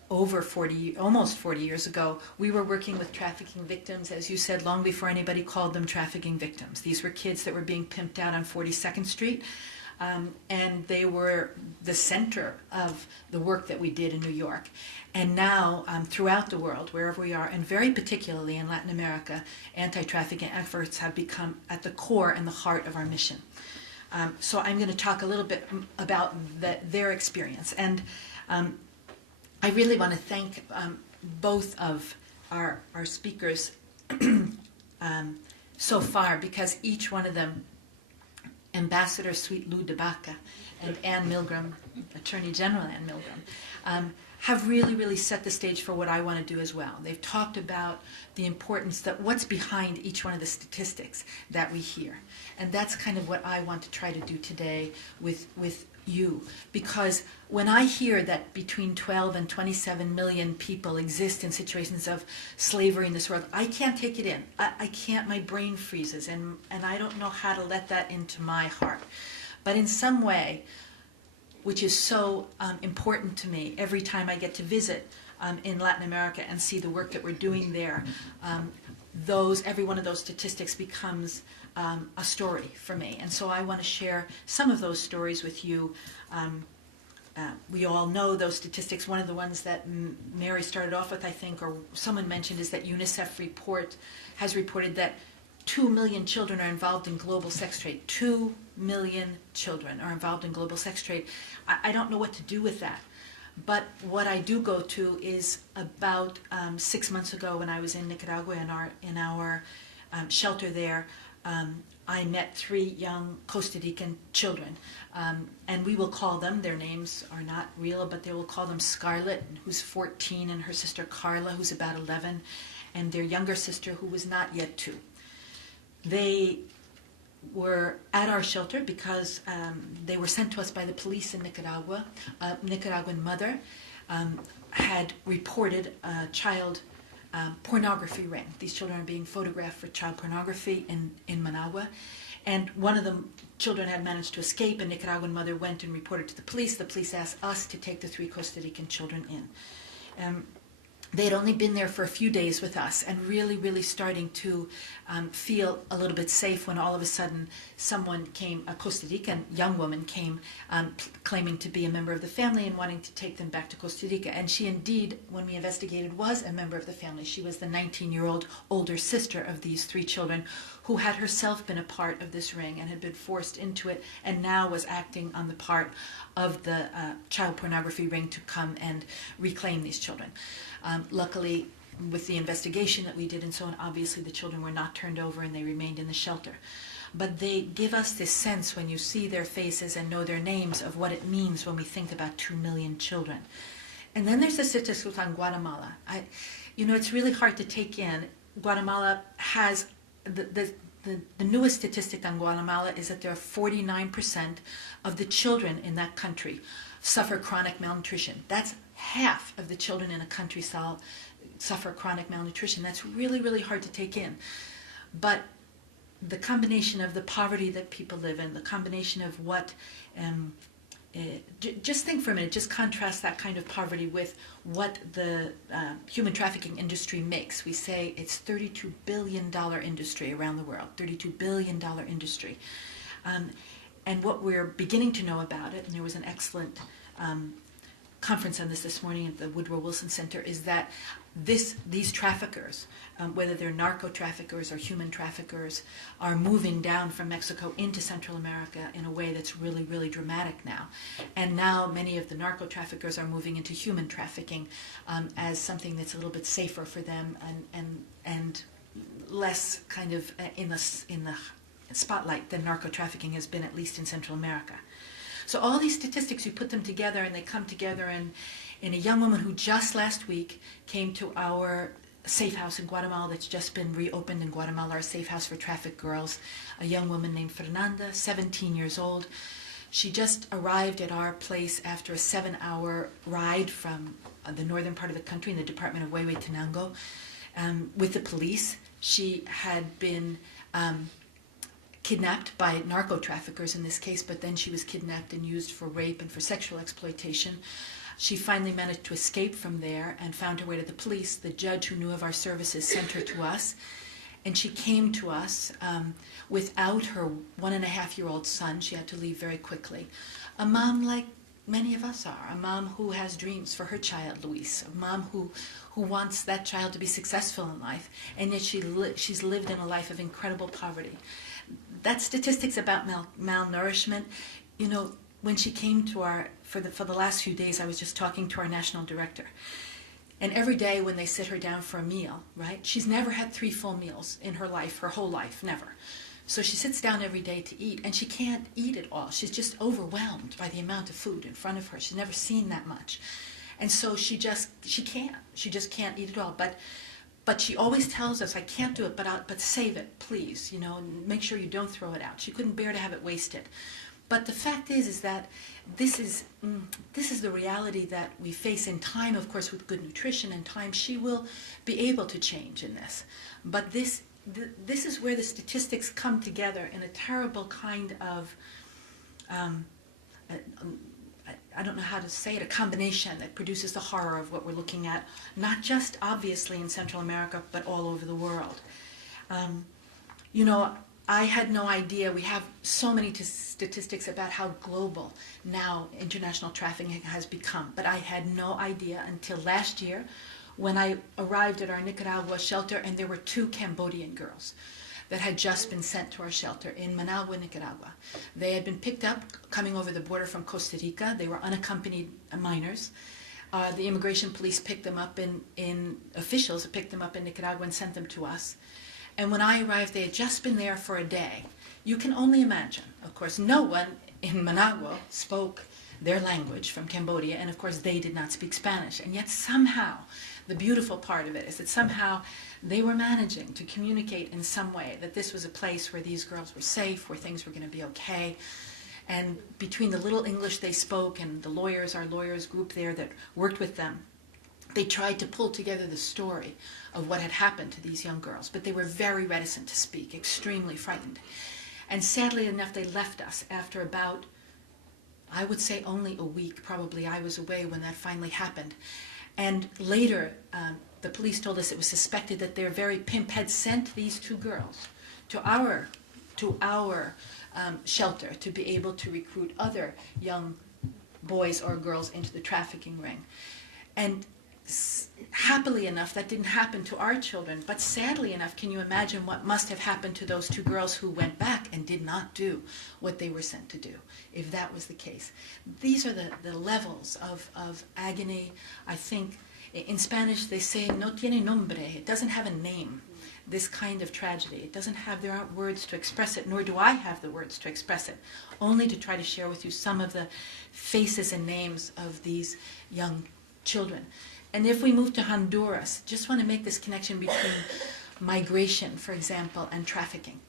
almost 40 years ago, we were working with trafficking victims, as you said, long before anybody called them trafficking victims. These were kids that were being pimped out on 42nd Street, and they were the center of the work that we did in New York. And now, throughout the world, wherever we are, and very particularly in Latin America, anti-trafficking efforts have become at the core and the heart of our mission. So I'm going to talk a little bit about their experience. And I really want to thank both of our speakers so far, because each one of them, Ambassador Sweet Luis CdeBaca and Ann Milgram, Attorney General Ann Milgram, have really, really set the stage for what I want to do as well. They've talked about the importance that what's behind each one of the statistics that we hear. And that's kind of what I want to try to do today with you. Because when I hear that between 12 and 27 million people exist in situations of slavery in this world, I can't take it in. I can't, my brain freezes, and I don't know how to let that into my heart. But in some way, which is so important to me every time I get to visit in Latin America and see the work that we're doing there, every one of those statistics becomes a story for me. And so I want to share some of those stories with you. We all know those statistics. One of the ones that Mary started off with, I think, or someone mentioned, is that UNICEF has reported that 2 million children are involved in global sex trade. 2 million children are involved in global sex trade. I don't know what to do with that. But what I do go to is about 6 months ago when I was in Nicaragua in our shelter there, I met 3 young Costa Rican children. And we will call them, their names are not real, but they will call them Scarlett, who's 14, and her sister Carla, who's about 11, and their younger sister, who was not yet 2. They were at our shelter because they were sent to us by the police in Nicaragua. A Nicaraguan mother had reported a child pornography ring. These children are being photographed for child pornography in Managua. And one of the children had managed to escape. A Nicaraguan mother went and reported to the police. The police asked us to take the 3 Costa Rican children in. They had only been there for a few days with us and really, really starting to feel a little bit safe when all of a sudden someone came, a Costa Rican young woman came claiming to be a member of the family and wanting to take them back to Costa Rica. And she indeed, when we investigated, was a member of the family. She was the 19-year-old older sister of these 3 children who had herself been a part of this ring and had been forced into it and now was acting on the part of the child pornography ring to come and reclaim these children. Luckily, with the investigation that we did and so on, obviously the children were not turned over and they remained in the shelter. But they give us this sense, when you see their faces and know their names, of what it means when we think about 2 million children. And then there's the statistics on Guatemala. It's really hard to take in. Guatemala has, the newest statistic on Guatemala is that there are 49% of the children in that country suffer chronic malnutrition. That's half of the children in a country suffer chronic malnutrition. That's really, really hard to take in. But the combination of the poverty that people live in, the combination of what, just think for a minute, just contrast that kind of poverty with what the human trafficking industry makes. We say it's $32 billion industry around the world, $32 billion industry. And what we're beginning to know about it, and there was an excellent conference on this morning at the Woodrow Wilson Center, is that these traffickers, whether they're narco traffickers or human traffickers, are moving down from Mexico into Central America in a way that's really, really dramatic now. And now many of the narco traffickers are moving into human trafficking as something that's a little bit safer for them and less kind of in the spotlight than narco trafficking has been, at least in Central America. So all these statistics, you put them together and they come together in a young woman who just last week came to our safe house in Guatemala that's just been reopened in Guatemala, our safe house for trafficked girls, a young woman named Fernanda, 17 years old. She just arrived at our place after a 7-hour ride from the northern part of the country in the department of Huehuetenango with the police. She had been kidnapped by narco traffickers in this case, but then she was kidnapped and used for rape and for sexual exploitation. She finally managed to escape from there and found her way to the police. The judge who knew of our services sent her to us, and she came to us without her 1.5-year-old son. She had to leave very quickly. A mom like many of us are, a mom who has dreams for her child, Luis, a mom who wants that child to be successful in life, and yet she's lived in a life of incredible poverty. That statistics about malnourishment, when she came to for the last few days, I was just talking to our national director. And every day when they sit her down for a meal, right, she's never had 3 full meals in her life, her whole life, never. So she sits down every day to eat, and she can't eat it all. She's just overwhelmed by the amount of food in front of her. She's never seen that much. And so she just can't eat it all. But she always tells us, I can't do it, but save it, please, and make sure you don't throw it out. She couldn't bear to have it wasted. But the fact is that this is the reality that we face. In time, of course, with good nutrition and time, she will be able to change in this. But this is where the statistics come together in a terrible kind of, I don't know how to say it, a combination that produces the horror of what we're looking at, not just obviously in Central America, but all over the world. I had no idea. We have so many statistics about how global now international trafficking has become, but I had no idea until last year when I arrived at our Nicaragua shelter, and there were 2 Cambodian girls that had just been sent to our shelter in Managua, Nicaragua. They had been picked up coming over the border from Costa Rica. They were unaccompanied minors. The immigration police picked them up officials picked them up in Nicaragua and sent them to us. And when I arrived, they had just been there for a day. You can only imagine. Of course, no one in Managua spoke their language from Cambodia, and of course they did not speak Spanish. And yet somehow, the beautiful part of it is that somehow they were managing to communicate in some way that this was a place where these girls were safe, where things were going to be okay. And between the little English they spoke and the lawyers, our lawyers group there that worked with them, they tried to pull together the story of what had happened to these young girls, but they were very reticent to speak, extremely frightened. And sadly enough, they left us after about, I would say only a week, probably. I was away when that finally happened. And later, the police told us it was suspected that their very pimp had sent these 2 girls to our shelter to be able to recruit other young boys or girls into the trafficking ring. And happily enough, that didn't happen to our children, but sadly enough, can you imagine what must have happened to those 2 girls who went back and did not do what they were sent to do, if that was the case? These are the levels of agony. I think in Spanish they say, no tiene nombre, it doesn't have a name, this kind of tragedy. There aren't words to express it, nor do I have the words to express it, only to try to share with you some of the faces and names of these young children. And if we move to Honduras, just want to make this connection between migration, for example, and trafficking.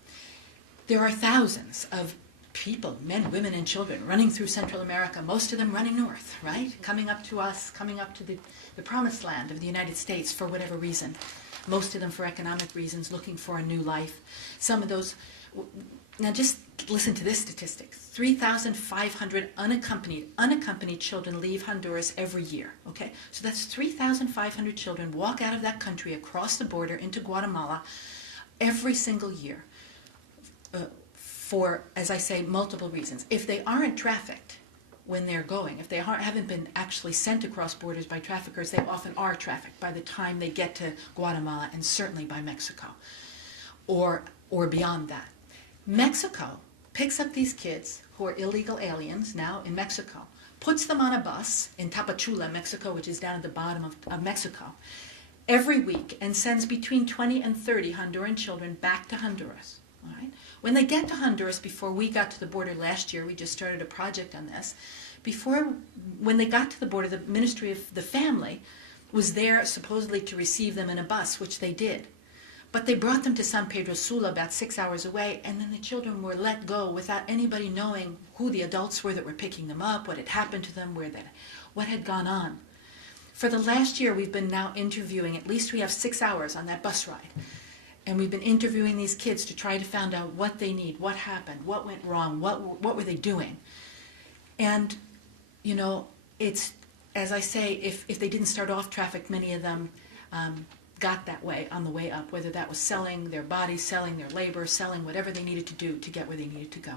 There are thousands of people, men, women, and children, running through Central America, most of them running north, right? Coming up to us, coming up to the promised land of the United States for whatever reason. Most of them for economic reasons, looking for a new life. Some of those, now just listen to this statistic. 3,500 unaccompanied children leave Honduras every year, okay? So that's 3,500 children walk out of that country across the border into Guatemala every single year for, as I say, multiple reasons. If they aren't trafficked when they're going, if they haven't been actually sent across borders by traffickers, they often are trafficked by the time they get to Guatemala, and certainly by Mexico or beyond that. Mexico picks up these kids who are illegal aliens now in Mexico, puts them on a bus in Tapachula, Mexico, which is down at the bottom of Mexico, every week, and sends between 20 and 30 Honduran children back to Honduras. All right? When they get to Honduras, before we got to the border last year, we just started a project on this, when they got to the border, the Ministry of the Family was there supposedly to receive them in a bus, which they did. But they brought them to San Pedro Sula, about 6 hours away, and then the children were let go without anybody knowing who the adults were that were picking them up, what had happened to them, what had gone on. For the last year, we've been now interviewing, at least we have 6 hours on that bus ride, and we've been interviewing these kids to try to find out what they need, what happened, what went wrong, what were they doing. And, it's, as I say, if they didn't start off trafficked, many of them got that way on the way up, whether that was selling their bodies, selling their labor, selling whatever they needed to do to get where they needed to go.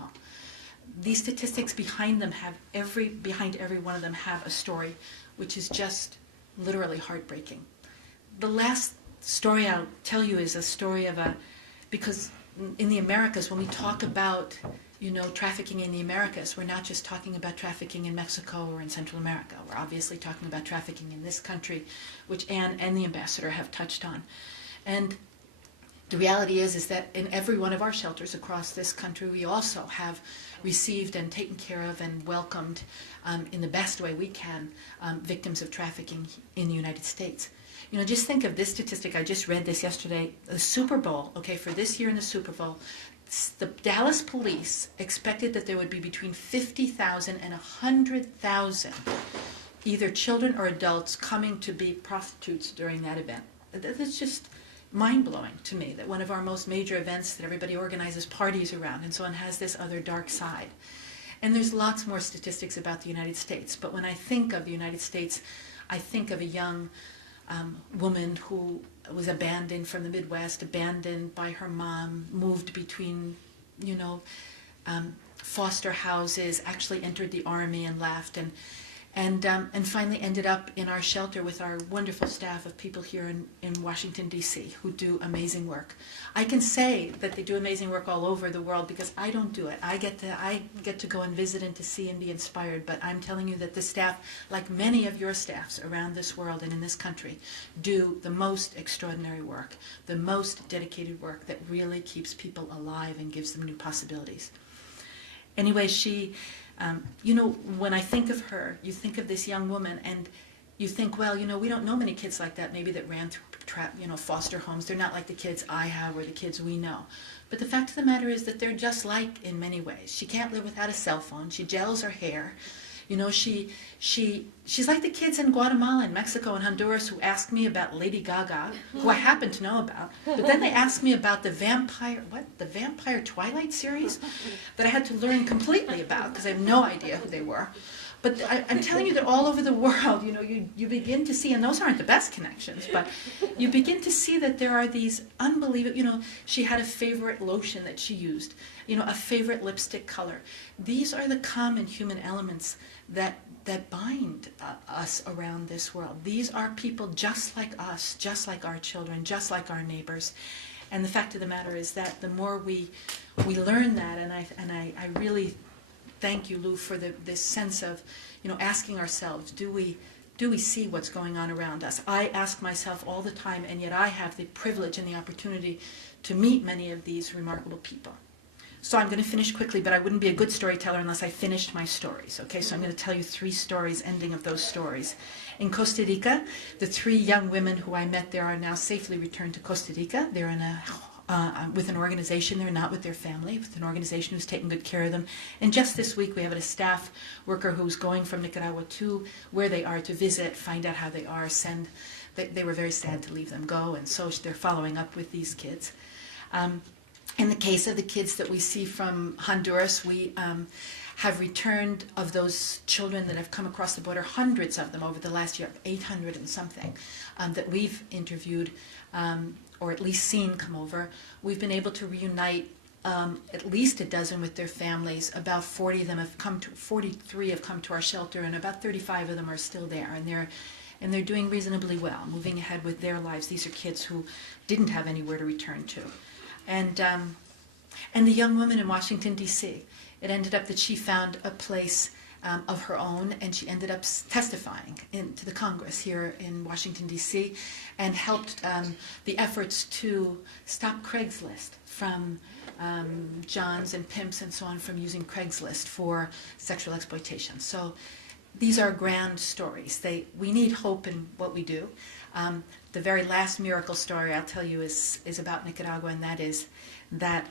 These statistics behind every one of them have a story which is just literally heartbreaking. The last story I'll tell you is a story of because in the Americas, when we talk about trafficking in the Americas, we're not just talking about trafficking in Mexico or in Central America. We're obviously talking about trafficking in this country, which Anne and the ambassador have touched on. And the reality is that in every one of our shelters across this country, we also have received and taken care of and welcomed in the best way we can victims of trafficking in the United States. You know, just think of this statistic. I just read this yesterday. The Super Bowl, okay, for this year in the Super Bowl, the Dallas police expected that there would be between 50,000 and 100,000 either children or adults coming to be prostitutes during that event. That's just mind-blowing to me, that one of our most major events that everybody organizes parties around and so on has this other dark side. And there's lots more statistics about the United States, but when I think of the United States, I think of a young woman who was abandoned from the Midwest, abandoned by her mom, moved between, foster houses, actually entered the army and left, and finally ended up in our shelter with our wonderful staff of people here in Washington, D.C., who do amazing work. I can say that they do amazing work all over the world because I don't do it. I get to go and visit and to see and be inspired, but I'm telling you that the staff, like many of your staffs around this world and in this country, do the most extraordinary work, the most dedicated work that really keeps people alive and gives them new possibilities. Anyway, when I think of her, you think of this young woman and you think, well, we don't know many kids like that, maybe that ran through foster homes. They're not like the kids I have or the kids we know. But the fact of the matter is that they're just like in many ways. She can't live without a cell phone. She gels her hair. She's like the kids in Guatemala and Mexico and Honduras who ask me about Lady Gaga, who I happen to know about. But then they ask me about the Vampire Twilight series that I had to learn completely about because I have no idea who they were. But I'm telling you that all over the world, you begin to see, and those aren't the best connections, but you begin to see that there are these unbelievable, she had a favorite lotion that she used, a favorite lipstick color. These are the common human elements that bind us around this world. These are people just like us, just like our children, just like our neighbors. And the fact of the matter is that the more we learn that, and I really thank you, Lou, for this sense of, asking ourselves, do we see what's going on around us? I ask myself all the time, and yet I have the privilege and the opportunity to meet many of these remarkable people. So I'm going to finish quickly, but I wouldn't be a good storyteller unless I finished my stories. Okay, so I'm going to tell you 3 stories, ending of those stories. In Costa Rica, the 3 young women who I met there are now safely returned to Costa Rica. They're in with an organization. They're not with their family, with an organization who's taking good care of them. And just this week, we have a staff worker who's going from Nicaragua to where they are to visit, find out how they are, they were very sad to leave them go, and so they're following up with these kids. In the case of the kids that we see from Honduras, we have returned of those children that have come across the border, hundreds of them over the last year, 800 and something, that we've interviewed or at least seen come over. We've been able to reunite at least a dozen with their families. About 40 of them have 43 have come to our shelter, and about 35 of them are still there, and they're doing reasonably well, moving ahead with their lives. These are kids who didn't have anywhere to return to. And the young woman in Washington, D.C., it ended up that she found a place of her own, and she ended up testifying to the Congress here in Washington, D.C., and helped the efforts to stop Craigslist from Johns and pimps and so on from using Craigslist for sexual exploitation. So these are grand stories. We need hope in what we do. The very last miracle story I'll tell you is about Nicaragua, and that is that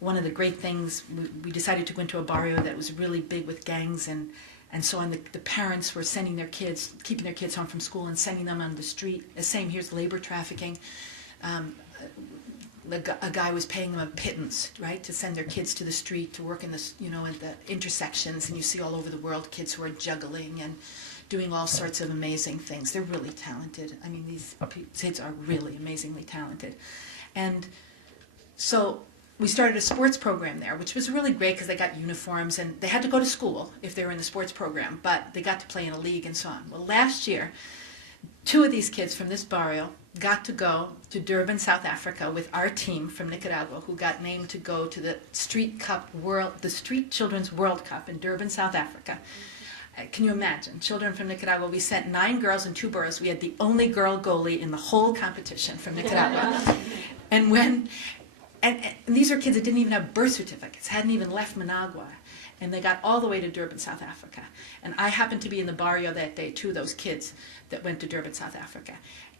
one of the great things, we decided to go into a barrio that was really big with gangs and so on. The parents were sending their kids, keeping their kids home from school and sending them on the street. Here's labor trafficking. A guy was paying them a pittance, right, to send their kids to the street to work in the, at the intersections, and you see all over the world kids who are juggling and doing all sorts of amazing things. They're really talented. I mean, these kids are really amazingly talented. And so we started a sports program there, which was really great because they got uniforms and they had to go to school if they were in the sports program, but they got to play in a league and so on. Well, last year, 2 of these kids from this barrio got to go to Durban, South Africa with our team from Nicaragua, who got named to go to the Street Children's World Cup in Durban, South Africa. Can you imagine? Children from Nicaragua. We sent 9 girls and 2 boys. We had the only girl goalie in the whole competition from Nicaragua. And and these are kids that didn't even have birth certificates, hadn't even left Managua, and they got all the way to Durban, South Africa. And I happened to be in the barrio that day too, those kids that went to Durban, South Africa.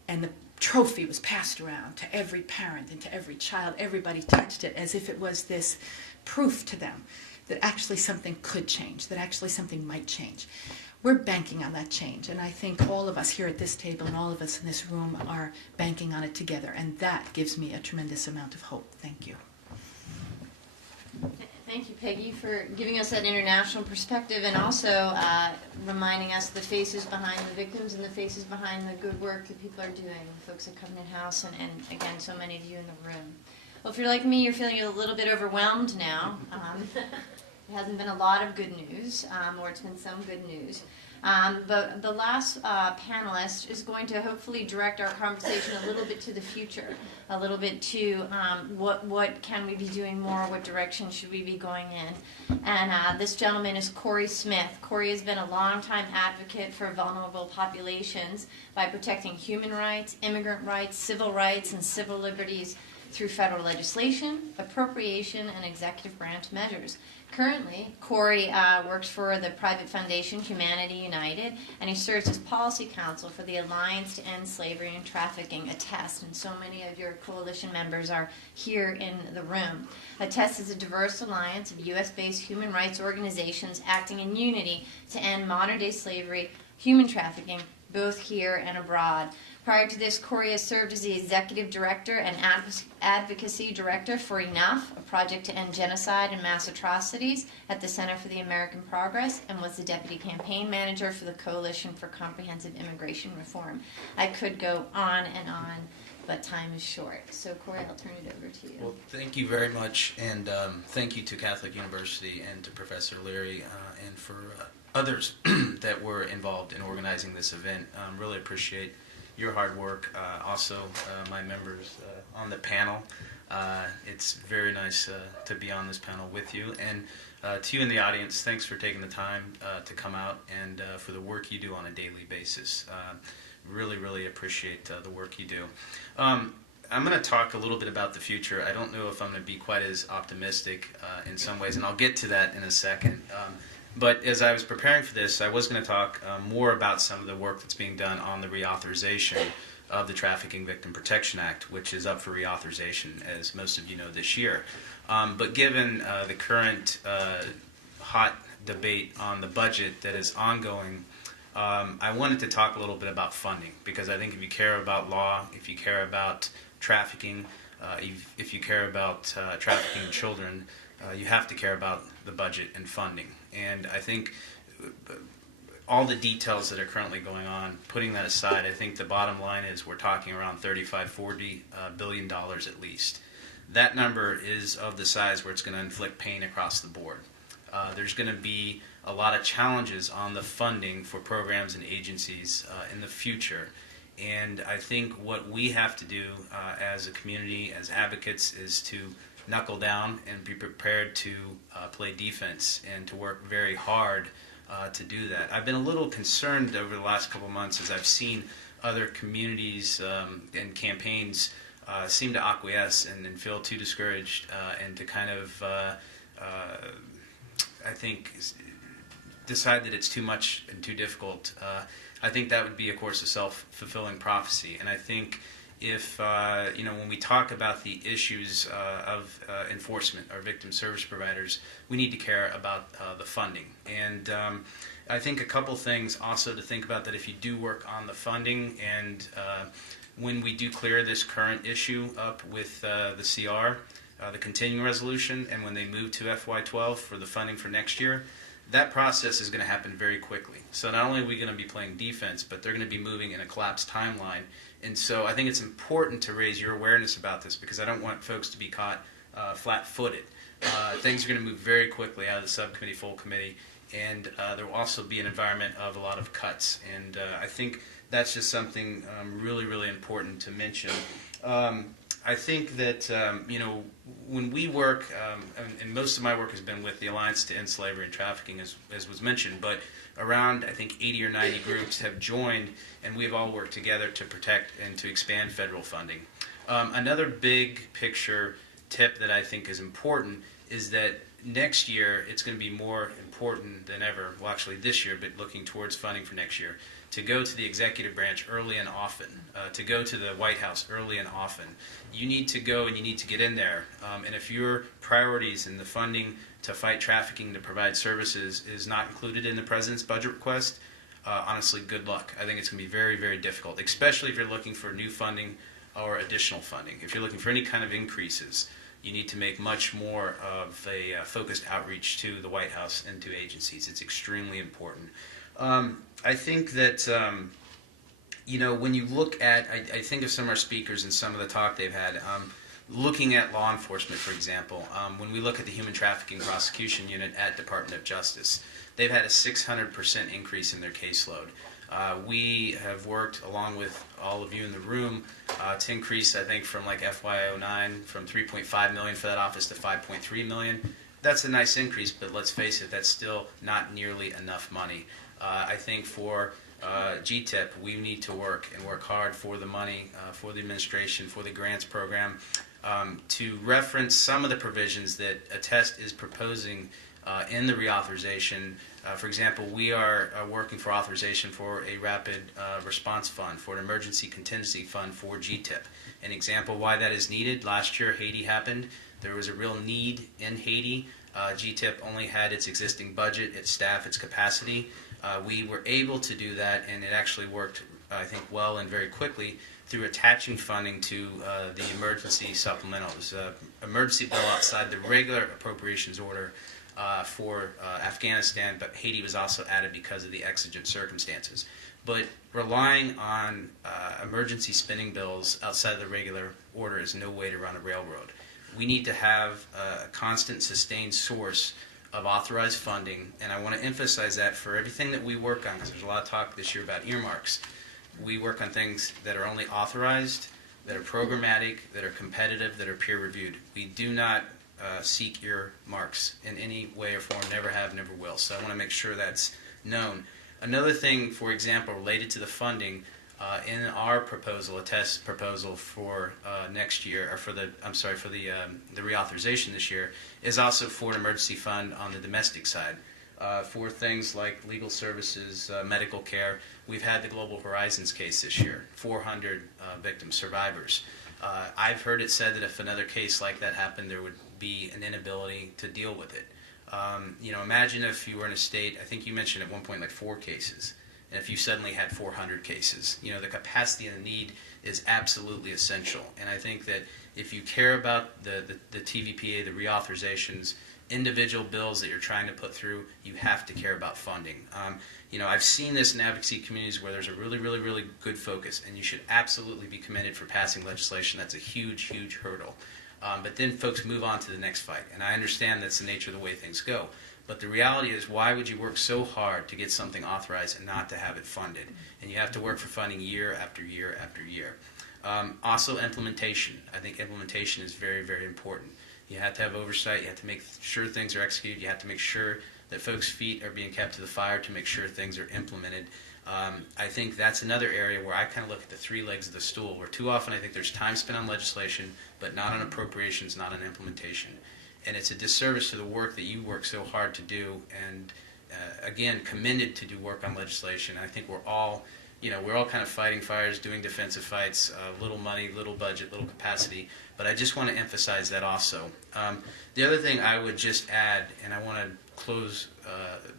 And the trophy was passed around to every parent and to every child. Everybody touched it as if it was this proof to them that actually something could change, that actually something might change. We're banking on that change, and I think all of us here at this table and all of us in this room are banking on it together, and that gives me a tremendous amount of hope. Thank you. Thank you, Peggy, for giving us that international perspective and also reminding us the faces behind the victims and the faces behind the good work that people are doing, the folks at Covenant House, and again, so many of you in the room. Well, if you're like me, you're feeling a little bit overwhelmed now. It hasn't been a lot of good news, or it's been some good news. But the last panelist is going to hopefully direct our conversation a little bit to the future, a little bit to what can we be doing more, what direction should we be going in. And this gentleman is Corey Smith. Corey has been a longtime advocate for vulnerable populations by protecting human rights, immigrant rights, civil rights, and civil liberties through federal legislation, appropriation, and executive branch measures. Currently, Corey works for the private foundation Humanity United, and he serves as policy counsel for the Alliance to End Slavery and Trafficking, ATTEST, and so many of your coalition members are here in the room. ATTEST is a diverse alliance of U.S.-based human rights organizations acting in unity to end modern-day slavery, human trafficking, both here and abroad. Prior to this, Corey has served as the Executive Director and Advocacy Director for Enough, a project to end genocide and mass atrocities at the Center for the American Progress, and was the Deputy Campaign Manager for the Coalition for Comprehensive Immigration Reform. I could go on and on, but time is short. So, Corey, I'll turn it over to you. Well, thank you very much, and thank you to Catholic University and to Professor Leary and for others that were involved in organizing this event. Really appreciate your hard work. Also, my members on the panel. It's very nice to be on this panel with you. And to you in the audience, thanks for taking the time to come out and for the work you do on a daily basis. Really, really appreciate the work you do. I'm going to talk a little bit about the future. I don't know if I'm going to be quite as optimistic in some ways, and I'll get to that in a second. But as I was preparing for this, I was going to talk more about some of the work that's being done on the reauthorization of the Trafficking Victim Protection Act, which is up for reauthorization, as most of you know, this year. But given the current hot debate on the budget that is ongoing, I wanted to talk a little bit about funding, because I think if you care about law, if you care about trafficking, if you care about trafficking children, you have to care about the budget and funding. And I think all the details that are currently going on, putting that aside, I think the bottom line is we're talking around $35–40 billion at least. That number is of the size where it's going to inflict pain across the board. There's going to be a lot of challenges on the funding for programs and agencies in the future. And I think what we have to do as a community, as advocates, is to knuckle down and be prepared to play defense and to work very hard to do that. I've been a little concerned over the last couple of months as I've seen other communities and campaigns seem to acquiesce and feel too discouraged and to kind of, I think, decide that it's too much and too difficult. I think that would be, of course, a self-fulfilling prophecy. And I think if, when we talk about the issues of enforcement or victim service providers, we need to care about the funding. And I think a couple things also to think about, that if you do work on the funding and when we do clear this current issue up with the CR, the continuing resolution, and when they move to FY12 for the funding for next year, that process is going to happen very quickly. So not only are we going to be playing defense, but they're going to be moving in a collapsed timeline. And so I think it's important to raise your awareness about this, because I don't want folks to be caught flat-footed. Things are going to move very quickly out of the subcommittee, full committee, and there will also be an environment of a lot of cuts. And I think that's just something really, really important to mention. I think that, when we work, and most of my work has been with the Alliance to End Slavery and Trafficking, as was mentioned, but around, I think, 80 or 90 groups have joined, and we've all worked together to protect and to expand federal funding. Another big picture tip that I think is important is that next year it's going to be more important than ever, well actually this year, but looking towards funding for next year, to go to the executive branch early and often, to go to the White House early and often. You need to go and you need to get in there. And if your priorities in the funding to fight trafficking, to provide services, is not included in the President's budget request, honestly, good luck. I think it's going to be very, very difficult, especially if you're looking for new funding or additional funding. If you're looking for any kind of increases, you need to make much more of a focused outreach to the White House and to agencies. It's extremely important. I think that, when you look at, I think of some of our speakers and some of the talk they've had, looking at law enforcement, for example, when we look at the Human Trafficking Prosecution Unit at Department of Justice, they've had a 600% increase in their caseload. We have worked, along with all of you in the room, to increase, I think, from like FY09, from $3.5 million for that office to $5.3 million. That's a nice increase, but let's face it, that's still not nearly enough money. I think for GTIP, we need to work hard for the money, for the administration, for the grants program, to reference some of the provisions that ATTEST is proposing in the reauthorization. For example, we are working for authorization for a rapid response fund, for an emergency contingency fund for GTIP. An example why that is needed: last year Haiti happened. There was a real need in Haiti. GTIP only had its existing budget, its staff, its capacity. We were able to do that, and it actually worked, I think, well and very quickly through attaching funding to the emergency supplemental. It was an emergency bill outside the regular appropriations order for Afghanistan, but Haiti was also added because of the exigent circumstances. But relying on emergency spending bills outside of the regular order is no way to run a railroad. We need to have a constant, sustained source of authorized funding, and I want to emphasize that for everything that we work on, because there's a lot of talk this year about earmarks. We work on things that are only authorized, that are programmatic, that are competitive, that are peer-reviewed. We do not seek earmarks in any way or form, never have, never will. So I want to make sure that's known. Another thing, for example, related to the funding, in our proposal, a test proposal for next year, or for the reauthorization this year, is also for an emergency fund on the domestic side, for things like legal services, medical care. We've had the Global Horizons case this year, 400 victims, survivors. I've heard it said that if another case like that happened, there would be an inability to deal with it. Imagine if you were in a state, I think you mentioned at one point like 4 cases, and if you suddenly had 400 cases. The capacity and the need is absolutely essential. And I think that if you care about the TVPA, the reauthorizations, individual bills that you're trying to put through, you have to care about funding. I've seen this in advocacy communities where there's a really, really, really good focus, and you should absolutely be commended for passing legislation. That's a huge, huge hurdle. But then folks move on to the next fight, and I understand that's the nature of the way things go. But the reality is, why would you work so hard to get something authorized and not to have it funded? And you have to work for funding year after year after year. Also, implementation. I think implementation is very, very important. You have to have oversight. You have to make sure things are executed. You have to make sure that folks' feet are being kept to the fire to make sure things are implemented. I think that's another area where I kind of look at the 3 legs of the stool, where too often I think there's time spent on legislation, but not on appropriations, not on implementation. And it's a disservice to the work that you work so hard to do, and again, commended to do work on legislation. I think we're all kind of fighting fires, doing defensive fights, little money, little budget, little capacity, but I just want to emphasize that also. The other thing I would just add, and I want to close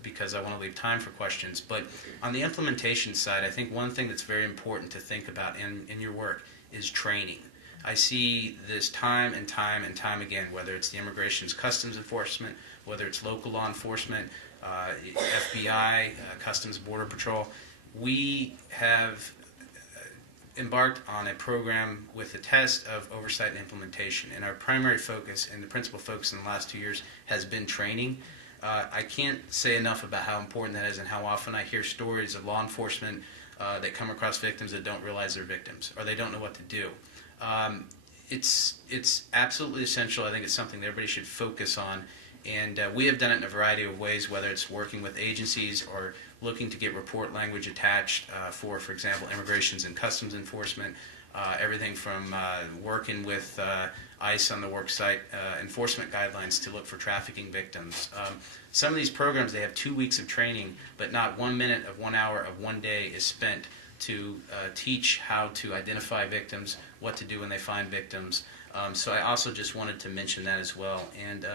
because I want to leave time for questions, but on the implementation side, I think one thing that's very important to think about in your work is training. I see this time and time and time again, whether it's the Immigration's Customs Enforcement, whether it's local law enforcement, FBI, Customs Border Patrol. We have embarked on a program with a test of oversight and implementation, and our primary focus and the principal focus in the last 2 years has been training. I can't say enough about how important that is, and how often I hear stories of law enforcement that come across victims that don't realize they're victims, or they don't know what to do. it's absolutely essential. I think it's something that everybody should focus on. And we have done it in a variety of ways, whether it's working with agencies or looking to get report language attached for example, immigrations and customs enforcement, everything from working with ICE on the worksite enforcement guidelines to look for trafficking victims. Some of these programs, they have 2 weeks of training, but not 1 minute of 1 hour of 1 day is spent to teach how to identify victims, what to do when they find victims. So I also just wanted to mention that as well. And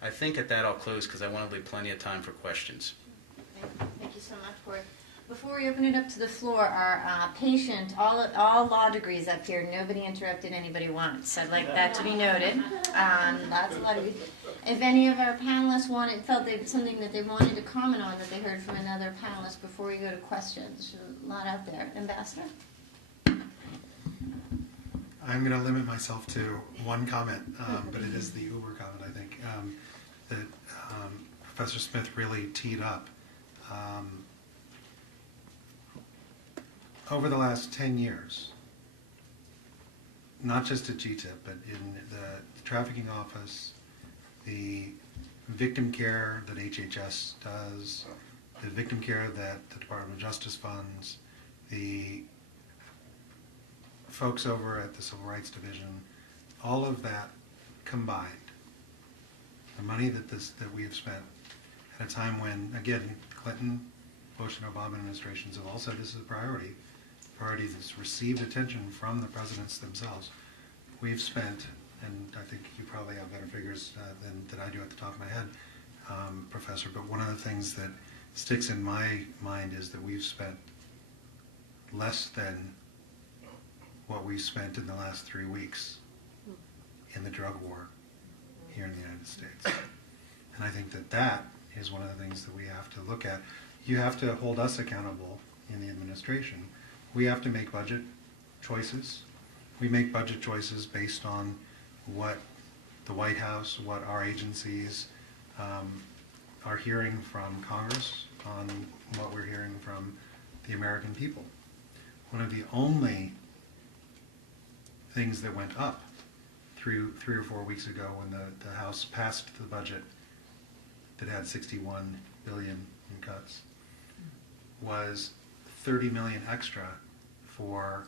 I think at that I'll close because I want to leave plenty of time for questions. Thank you so much for it. Before we open it up to the floor, our patient, all law degrees up here, nobody interrupted anybody once. I'd like that to be noted. Lots of law degrees. If any of our panelists felt they had something that they wanted to comment on that they heard from another panelist before we go to questions, there's a lot out there. Ambassador? I'm going to limit myself to one comment, but it is the Uber comment, I think, that Professor Smith really teed up. Over the last 10 years, not just at GTIP, but in the trafficking office, the victim care that HHS does, the victim care that the Department of Justice funds, the folks over at the Civil Rights Division, all of that combined, the money that we have spent at a time when, again, Clinton, Bush, and Obama administrations have all said this is a priority. Priority that's received attention from the presidents themselves. We've spent, and I think you probably have better figures than I do at the top of my head, Professor, but one of the things that sticks in my mind is that we've spent less than what we spent in the last 3 weeks in the drug war here in the United States. And I think that is one of the things that we have to look at. You have to hold us accountable in the administration. We have to make budget choices. We make budget choices based on what the White House, what our agencies are hearing from Congress, on what we're hearing from the American people. One of the only things that went up 3 or 4 weeks ago when the House passed the budget that had $61 billion in cuts was $30 million extra for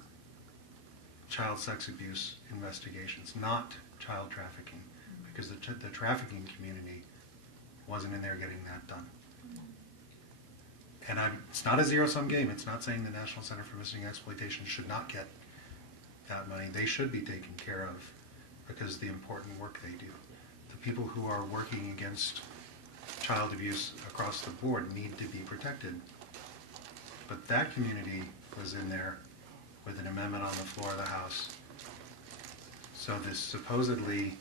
child sex abuse investigations, not child trafficking, because the trafficking community wasn't in there getting that done. And it's not a zero-sum game. It's not saying the National Center for Missing Exploitation should not get that money. They should be taken care of because of the important work they do. The people who are working against child abuse across the board need to be protected. But that community was in there with an amendment on the floor of the House. So this supposedly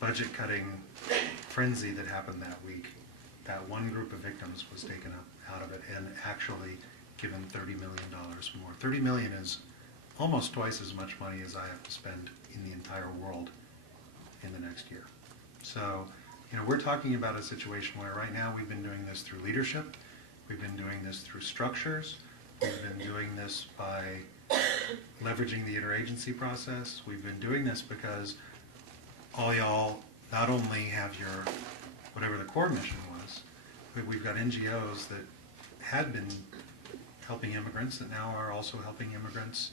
budget-cutting frenzy that happened that week, that one group of victims was taken out of it and actually given $30 million more. $30 million is almost twice as much money as I have to spend in the entire world in the next year. So, we're talking about a situation where right now we've been doing this through leadership, we've been doing this through structures, we've been doing this by leveraging the interagency process, we've been doing this because all y'all not only have your, whatever the core mission was, but we've got NGOs that had been helping immigrants that now are also helping immigrants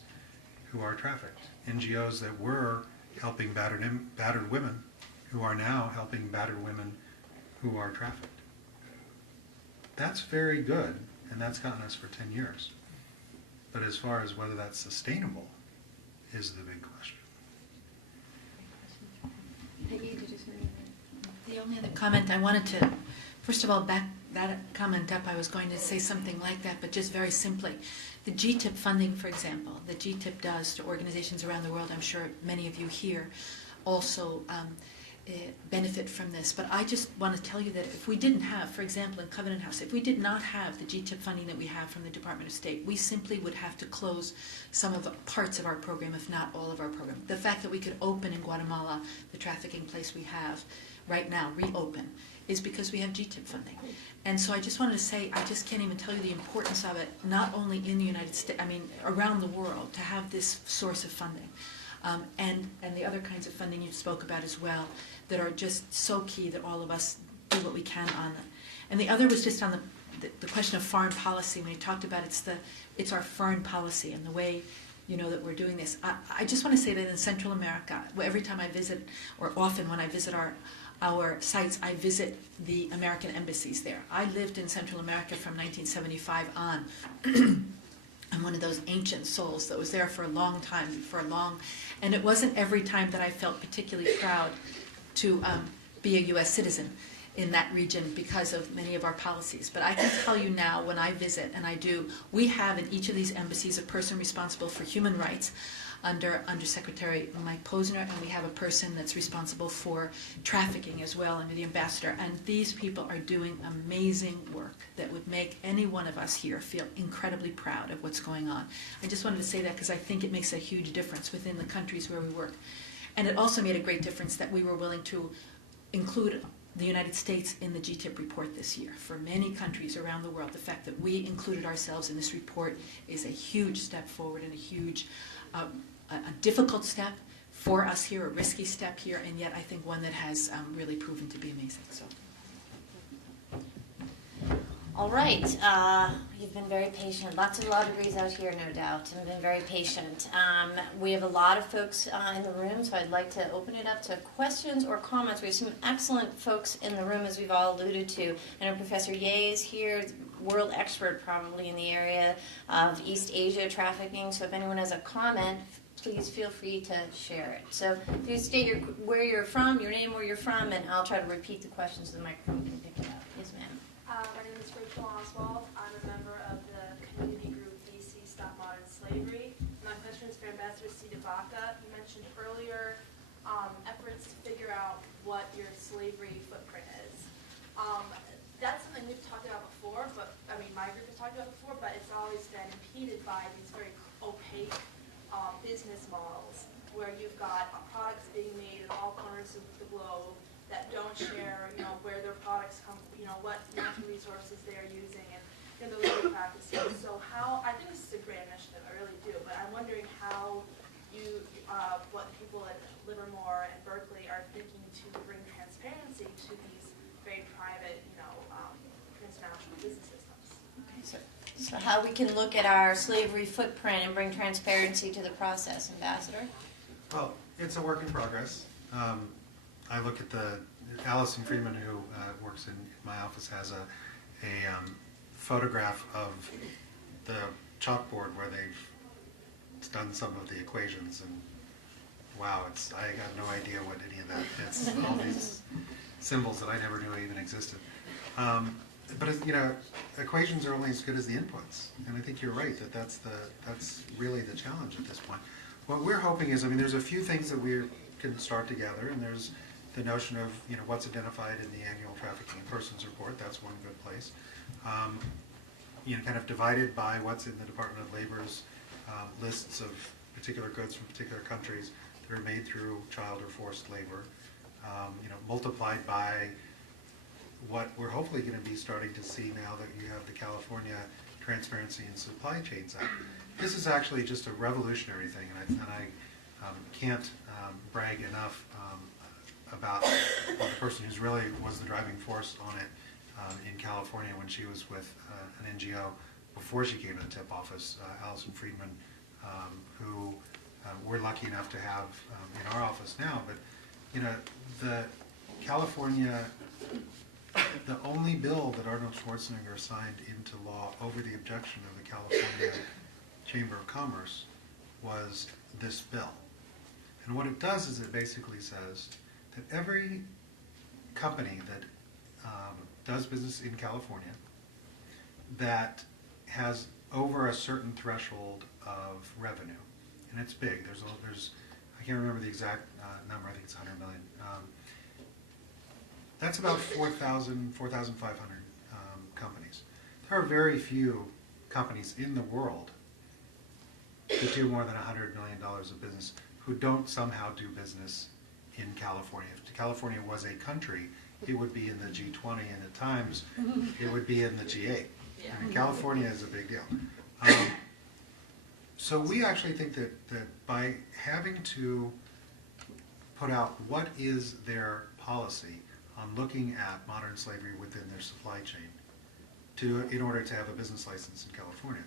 who are trafficked. NGOs that were helping battered women who are now helping battered women who are trafficked. That's very good, and that's gotten us for 10 years. But as far as whether that's sustainable is the big question. Peggy, did you say anything? The only other comment I wanted to, first of all, back that comment up, I was going to say something like that, but just very simply. The GTIP funding, for example, that GTIP does to organizations around the world, I'm sure many of you here also benefit from this. But I just want to tell you that if we didn't have, for example, in Covenant House, if we did not have the GTIP funding that we have from the Department of State, we simply would have to close some of the parts of our program, if not all of our program. The fact that we could open in Guatemala, the trafficking place we have right now, reopen, is because we have GTIP funding. And so I just wanted to say, I just can't even tell you the importance of it, not only in the United States, I mean, around the world, to have this source of funding. and the other kinds of funding you spoke about as well that are just so key that all of us do what we can on them. And the other was just on the question of foreign policy. When you talked about it's our foreign policy and the way that we're doing this. I just want to say that in Central America, every time I visit, or often when I visit our sites, I visit the American embassies there. I lived in Central America from 1975 on. I'm one of those ancient souls that was there for a long time, and it wasn't every time that I felt particularly proud to be a U.S. citizen in that region because of many of our policies. But I can tell you now, when I visit, and I do, we have in each of these embassies a person responsible for human rights under Secretary Mike Posner, and we have a person that's responsible for trafficking as well under the ambassador. And these people are doing amazing work that would make any one of us here feel incredibly proud of what's going on. I just wanted to say that because I think it makes a huge difference within the countries where we work. And it also made a great difference that we were willing to include the United States in the GTIP report this year. For many countries around the world, the fact that we included ourselves in this report is a huge step forward and a huge, a difficult step for us here, a risky step here, and yet I think one that has really proven to be amazing. So. All right, you've been very patient. Lots of law degrees out here, no doubt, and been very patient. We have a lot of folks in the room, so I'd like to open it up to questions or comments. We have some excellent folks in the room, as we've all alluded to. I know Professor Ye is here, world expert probably in the area of East Asia trafficking, so if anyone has a comment, please feel free to share it. So if you state where you're from, your name, where you're from, and I'll try to repeat the questions so the microphone can pick it up. Yes, ma'am. My name is Rachel Oswald. I'm a member of the community group DC Stop Modern Slavery. My question is for Ambassador CdeBaca. You mentioned earlier efforts to figure out what your slavery footprint is. That's something we've talked about before, but I mean my group has talked about before, but it's always been impeded by these very opaque business models where you've got products being made in all corners of the globe that don't share, where their products come, what natural resources they're using, and the labor practices. So I think this is a great initiative, I really do, but I'm wondering how what people at Livermore and Berkeley are thinking to bring transparency to these very private, transnational business systems. Okay, so how we can look at our slavery footprint and bring transparency to the process, Ambassador? Well, it's a work in progress. I look at Allison Friedman, who works in my office, has a photograph of the chalkboard where they've done some of the equations, and wow, I got no idea what any of that is. All these symbols that I never knew even existed. But equations are only as good as the inputs, and I think you're right that's really the challenge at this point. What we're hoping is, there's a few things that we can start together, and there's the notion of what's identified in the annual Trafficking in Persons report. That's one good place. Kind of divided by what's in the Department of Labor's lists of particular goods from particular countries that are made through child or forced labor. Multiplied by what we're hopefully going to be starting to see now that you have the California Transparency in Supply Chains Act. This is actually just a revolutionary thing, and I can't brag enough about the person who's really was the driving force on it in California when she was with an NGO before she came to the TIP office, Allison Friedman, who we're lucky enough to have in our office now. But the California, the only bill that Arnold Schwarzenegger signed into law over the objection of the California Chamber of Commerce was this bill. And what it does is it basically says that every company that does business in California that has over a certain threshold of revenue, and it's big, there's I can't remember the exact number, I think it's 100 million. That's about 4,500 companies. There are very few companies in the world that do more than $100 million of business who don't somehow do business in California. If California was a country, it would be in the G20, and at times it would be in the G8. California is a big deal. So we actually think that by having to put out what is their policy on looking at modern slavery within their supply chain in order to have a business license in California,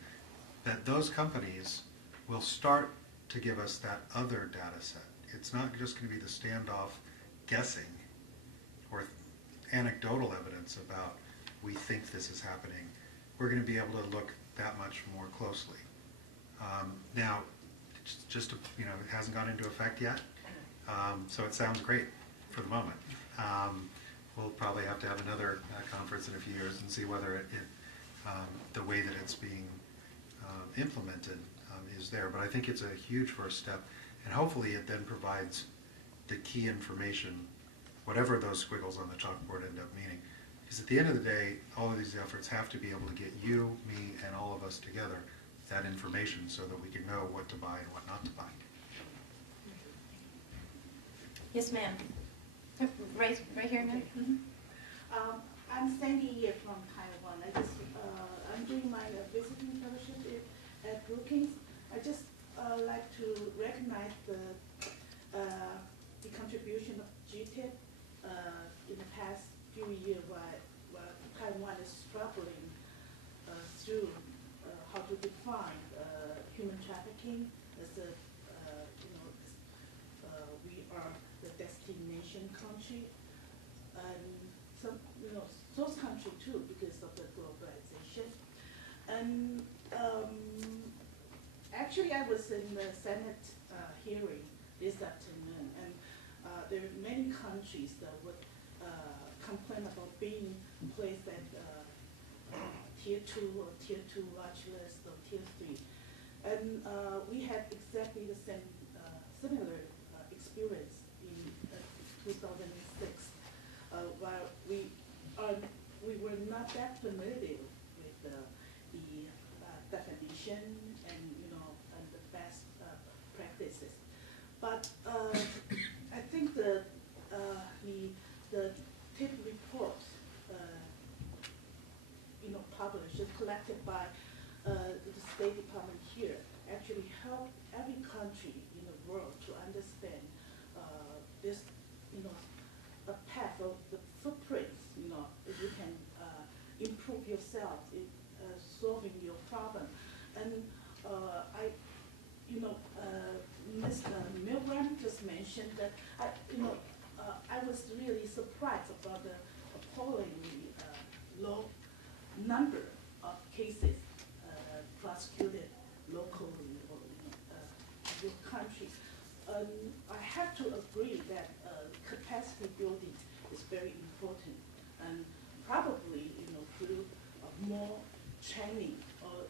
that those companies will start to give us that other data set. It's not just going to be the standoff guessing or anecdotal evidence about we think this is happening. We're going to be able to look that much more closely. Now, it's just it hasn't gone into effect yet, so it sounds great for the moment. We'll probably have to have another conference in a few years and see whether the way that it's being implemented is there. But I think it's a huge first step, and hopefully it then provides the key information, whatever those squiggles on the chalkboard end up meaning. Because at the end of the day, all of these efforts have to be able to get you, me, and all of us together that information so that we can know what to buy and what not to buy. Yes, ma'am. Right here, ma'am. Mm-hmm. I'm Sandy Ye from Taiwan. I'm doing my visiting fellowship at Brookings. I just like to recognize the contribution of GTIP in the past few years while Taiwan is struggling through how to define human trafficking as we are the destination country, and some those countries too because of the globalization. And actually, I was in the Senate hearing this afternoon, and there are many countries that would complain about being placed at Tier 2 or Tier 2 watch list or Tier 3. And we had exactly the same similar experience in 2006, while we were not that familiar with the definition and and the best practices. But I think the TIP report published and collected by the State Department here actually help every country in the world to understand this, a path of the footprints, if you can improve yourself in solving your problem. And Ms. Milgram just mentioned that I was really surprised about the appallingly low number of cases prosecuted locally or in your country. I have to agree that capacity building is very important, and probably through more training or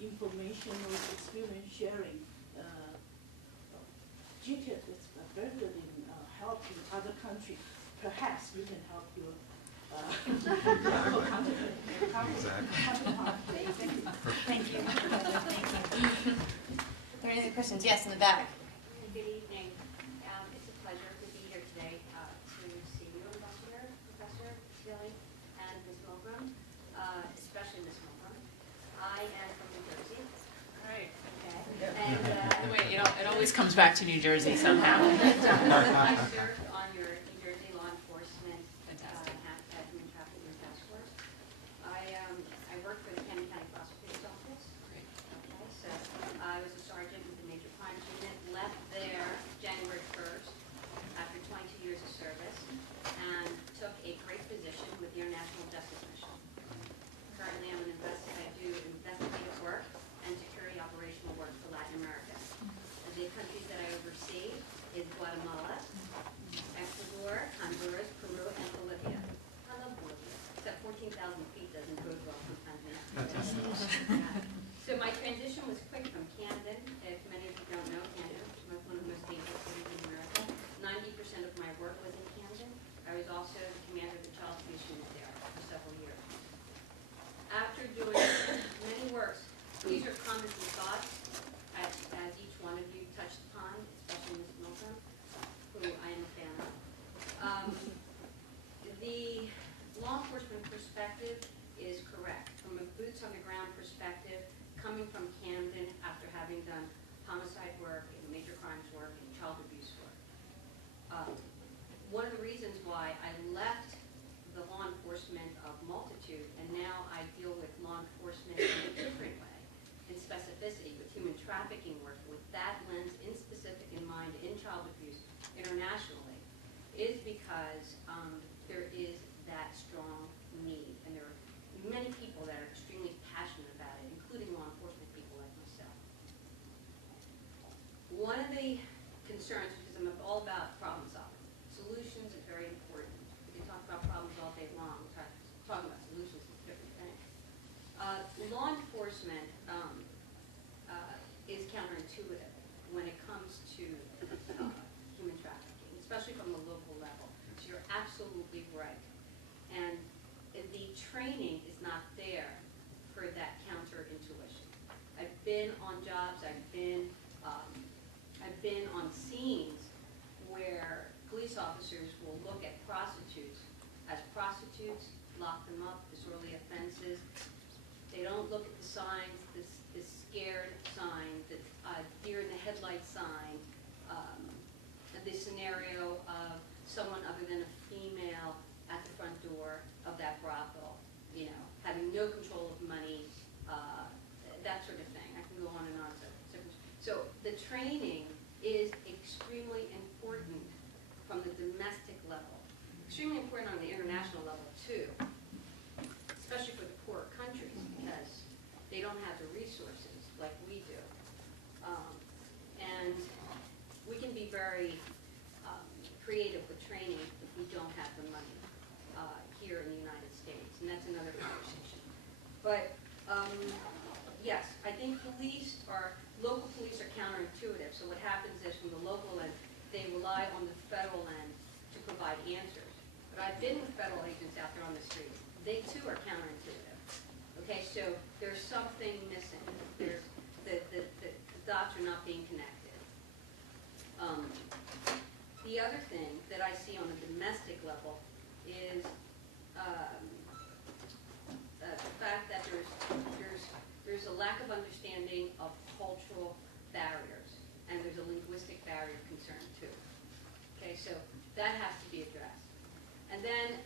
information or experience sharing. GTIP is very good in helping other countries. Perhaps you can help your counterpart. Thank you. Thank you. Are there any other questions? Yes, in the back. Good evening. It's a pleasure to be here today to see you, Ambassador, Professor Dilly, and Ms. Milgram, especially Ms. Milgram. I am from New Jersey. Right. Okay. And Wait, it always comes back to New Jersey somehow. I served on your New Jersey law enforcement human trafficking task force. I worked for the Camden County Prosecutor's Office. Great. Okay, so I was a sergeant with the Major Crimes Unit, left there January 1st after 22 years of service, and took a great position with the International Justice Mission. Currently, I do investigative work and security operational work for Latin America. The countries that I oversee is Guatemala, specificity with human trafficking work, with that lens in specific in mind in child abuse internationally, is because there is that strong need, and there are many people that are extremely passionate about it, including law enforcement people like myself. One of the concerns, because I'm all about problem solving, solutions is very important. We can talk about problems all day long. Talking about solutions is a different thing. Law enforcement is counterintuitive when it comes to human trafficking, especially from the local level. So you're absolutely right. And the training is not there for that counterintuition. I've been on jobs, I've been on scenes where police officers will look at prostitutes as prostitutes, lock them up, disorderly offenses. They don't look at the signs, this scared sign, the deer in the headlight sign, the scenario of someone other than a female at the front door of that brothel, you know, having no control of money, that sort of thing. I can go on and on. So the training is extremely important from the domestic level, extremely important on the international level too, especially for the poorer countries because they don't have the resources like we do. And we can be very creative with training if we don't have the money here in the United States, and that's another conversation. But yes, I think local police are counterintuitive. So what happens is from the local end, they rely on the federal end to provide answers. But I've been with federal agents out there on the street. They too are counterintuitive. Okay, so there's something missing. There's the dots are not being connected. The other thing that I see on a domestic level is the fact that there's a lack of understanding of cultural barriers, and there's a linguistic barrier concern too. Okay, so that has to be addressed. And then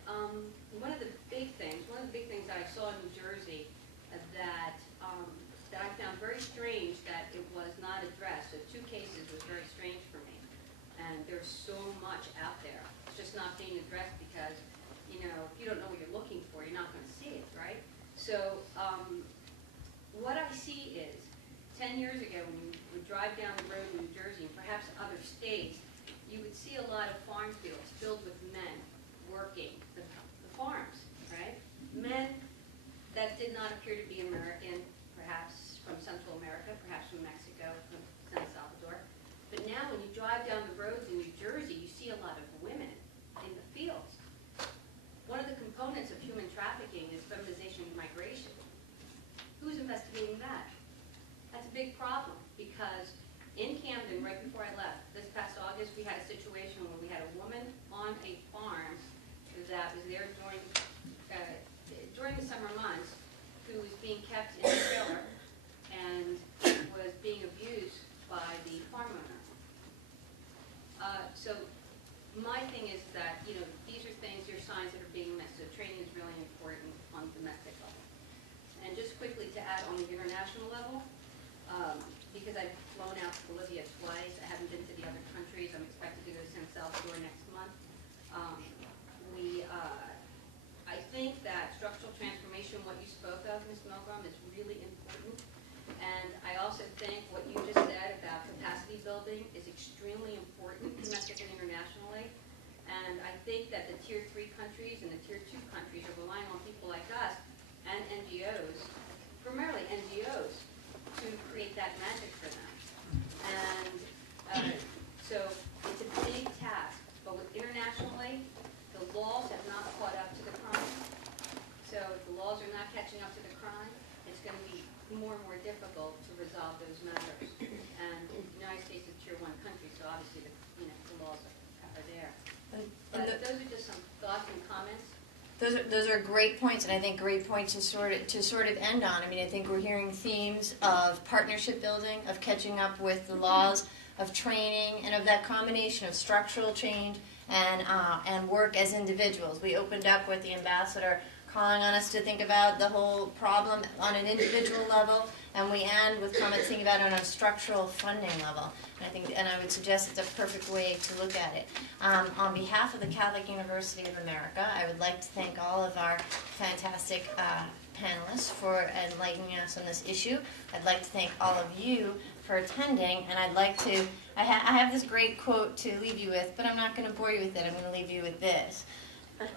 one of the big things that I saw in New Jersey that I found very strange that it was not addressed. So 2 cases was very strange for me. And there's so much out there. It's just not being addressed because, you know, if you don't know what you're looking for, you're not going to see it, right? So what I see is 10 years ago when you would drive down the road in New Jersey and perhaps other states, you would see a lot of farm fields filled with men working the farms, right? Men that did not appear to be American, perhaps from Central America, perhaps from Mexico, from San Salvador. But now when you drive down the roads in New Jersey, you see a lot of women in the fields. One of the components of human trafficking is feminization and migration. Who's investigating that? That's a big problem because in Camden, right before I left, this past August, we had a situation where we had a woman on a farm that was there during the summer months who was being kept in a trailer and was being abused by the farm owner. So my thing is that, you know, these are signs that are being missed. So training is really important on the domestic level. And just quickly to add on the international level, because I've flown out to Bolivia twice, I haven't been to the other countries. I'm expected to go to San Salvador next month. I think that structural transformation, what you spoke of, Ms. Milgram, is really important. And I also think what you just said about capacity building is extremely important domestically and internationally. And I think that the Tier 3 countries and the Tier 2 countries are relying on people like us and NGOs, primarily NGOs, to create that magic for them. And so it's a big task, but internationally, the laws have not caught up to the crime. So if the laws are not catching up to the crime, it's going to be more and more difficult to resolve those matters. And the United States is a Tier 1 country, so obviously the laws are there. But those are just some thoughts and comments. Those are great points, and I think great points to sort of end on. I mean, I think we're hearing themes of partnership building, of catching up with the laws, of training, and of that combination of structural change and work as individuals. We opened up with the ambassador calling on us to think about the whole problem on an individual level, and we end with comments thinking about it on a structural funding level. And I would suggest it's a perfect way to look at it. On behalf of the Catholic University of America, I would like to thank all of our fantastic panelists for enlightening us on this issue. I'd like to thank all of you for attending, and I'd like to, I have this great quote to leave you with, but I'm not going to bore you with it. I'm going to leave you with this.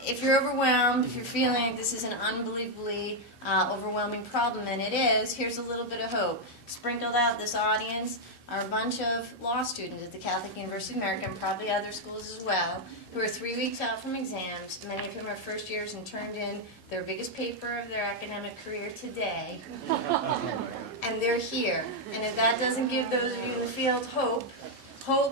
If you're overwhelmed, if you're feeling like this is an unbelievably overwhelming problem, and it is, here's a little bit of hope. Sprinkled out this audience are a bunch of law students at the Catholic University of America, and probably other schools as well, who are 3 weeks out from exams, many of whom are first years and turned in their biggest paper of their academic career today. And they're here. And if that doesn't give those of you in the field hope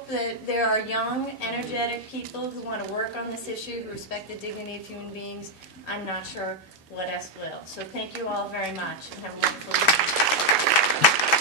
that there are young, energetic people who want to work on this issue, who respect the dignity of human beings, I'm not sure what else will. So thank you all very much, and have a wonderful day.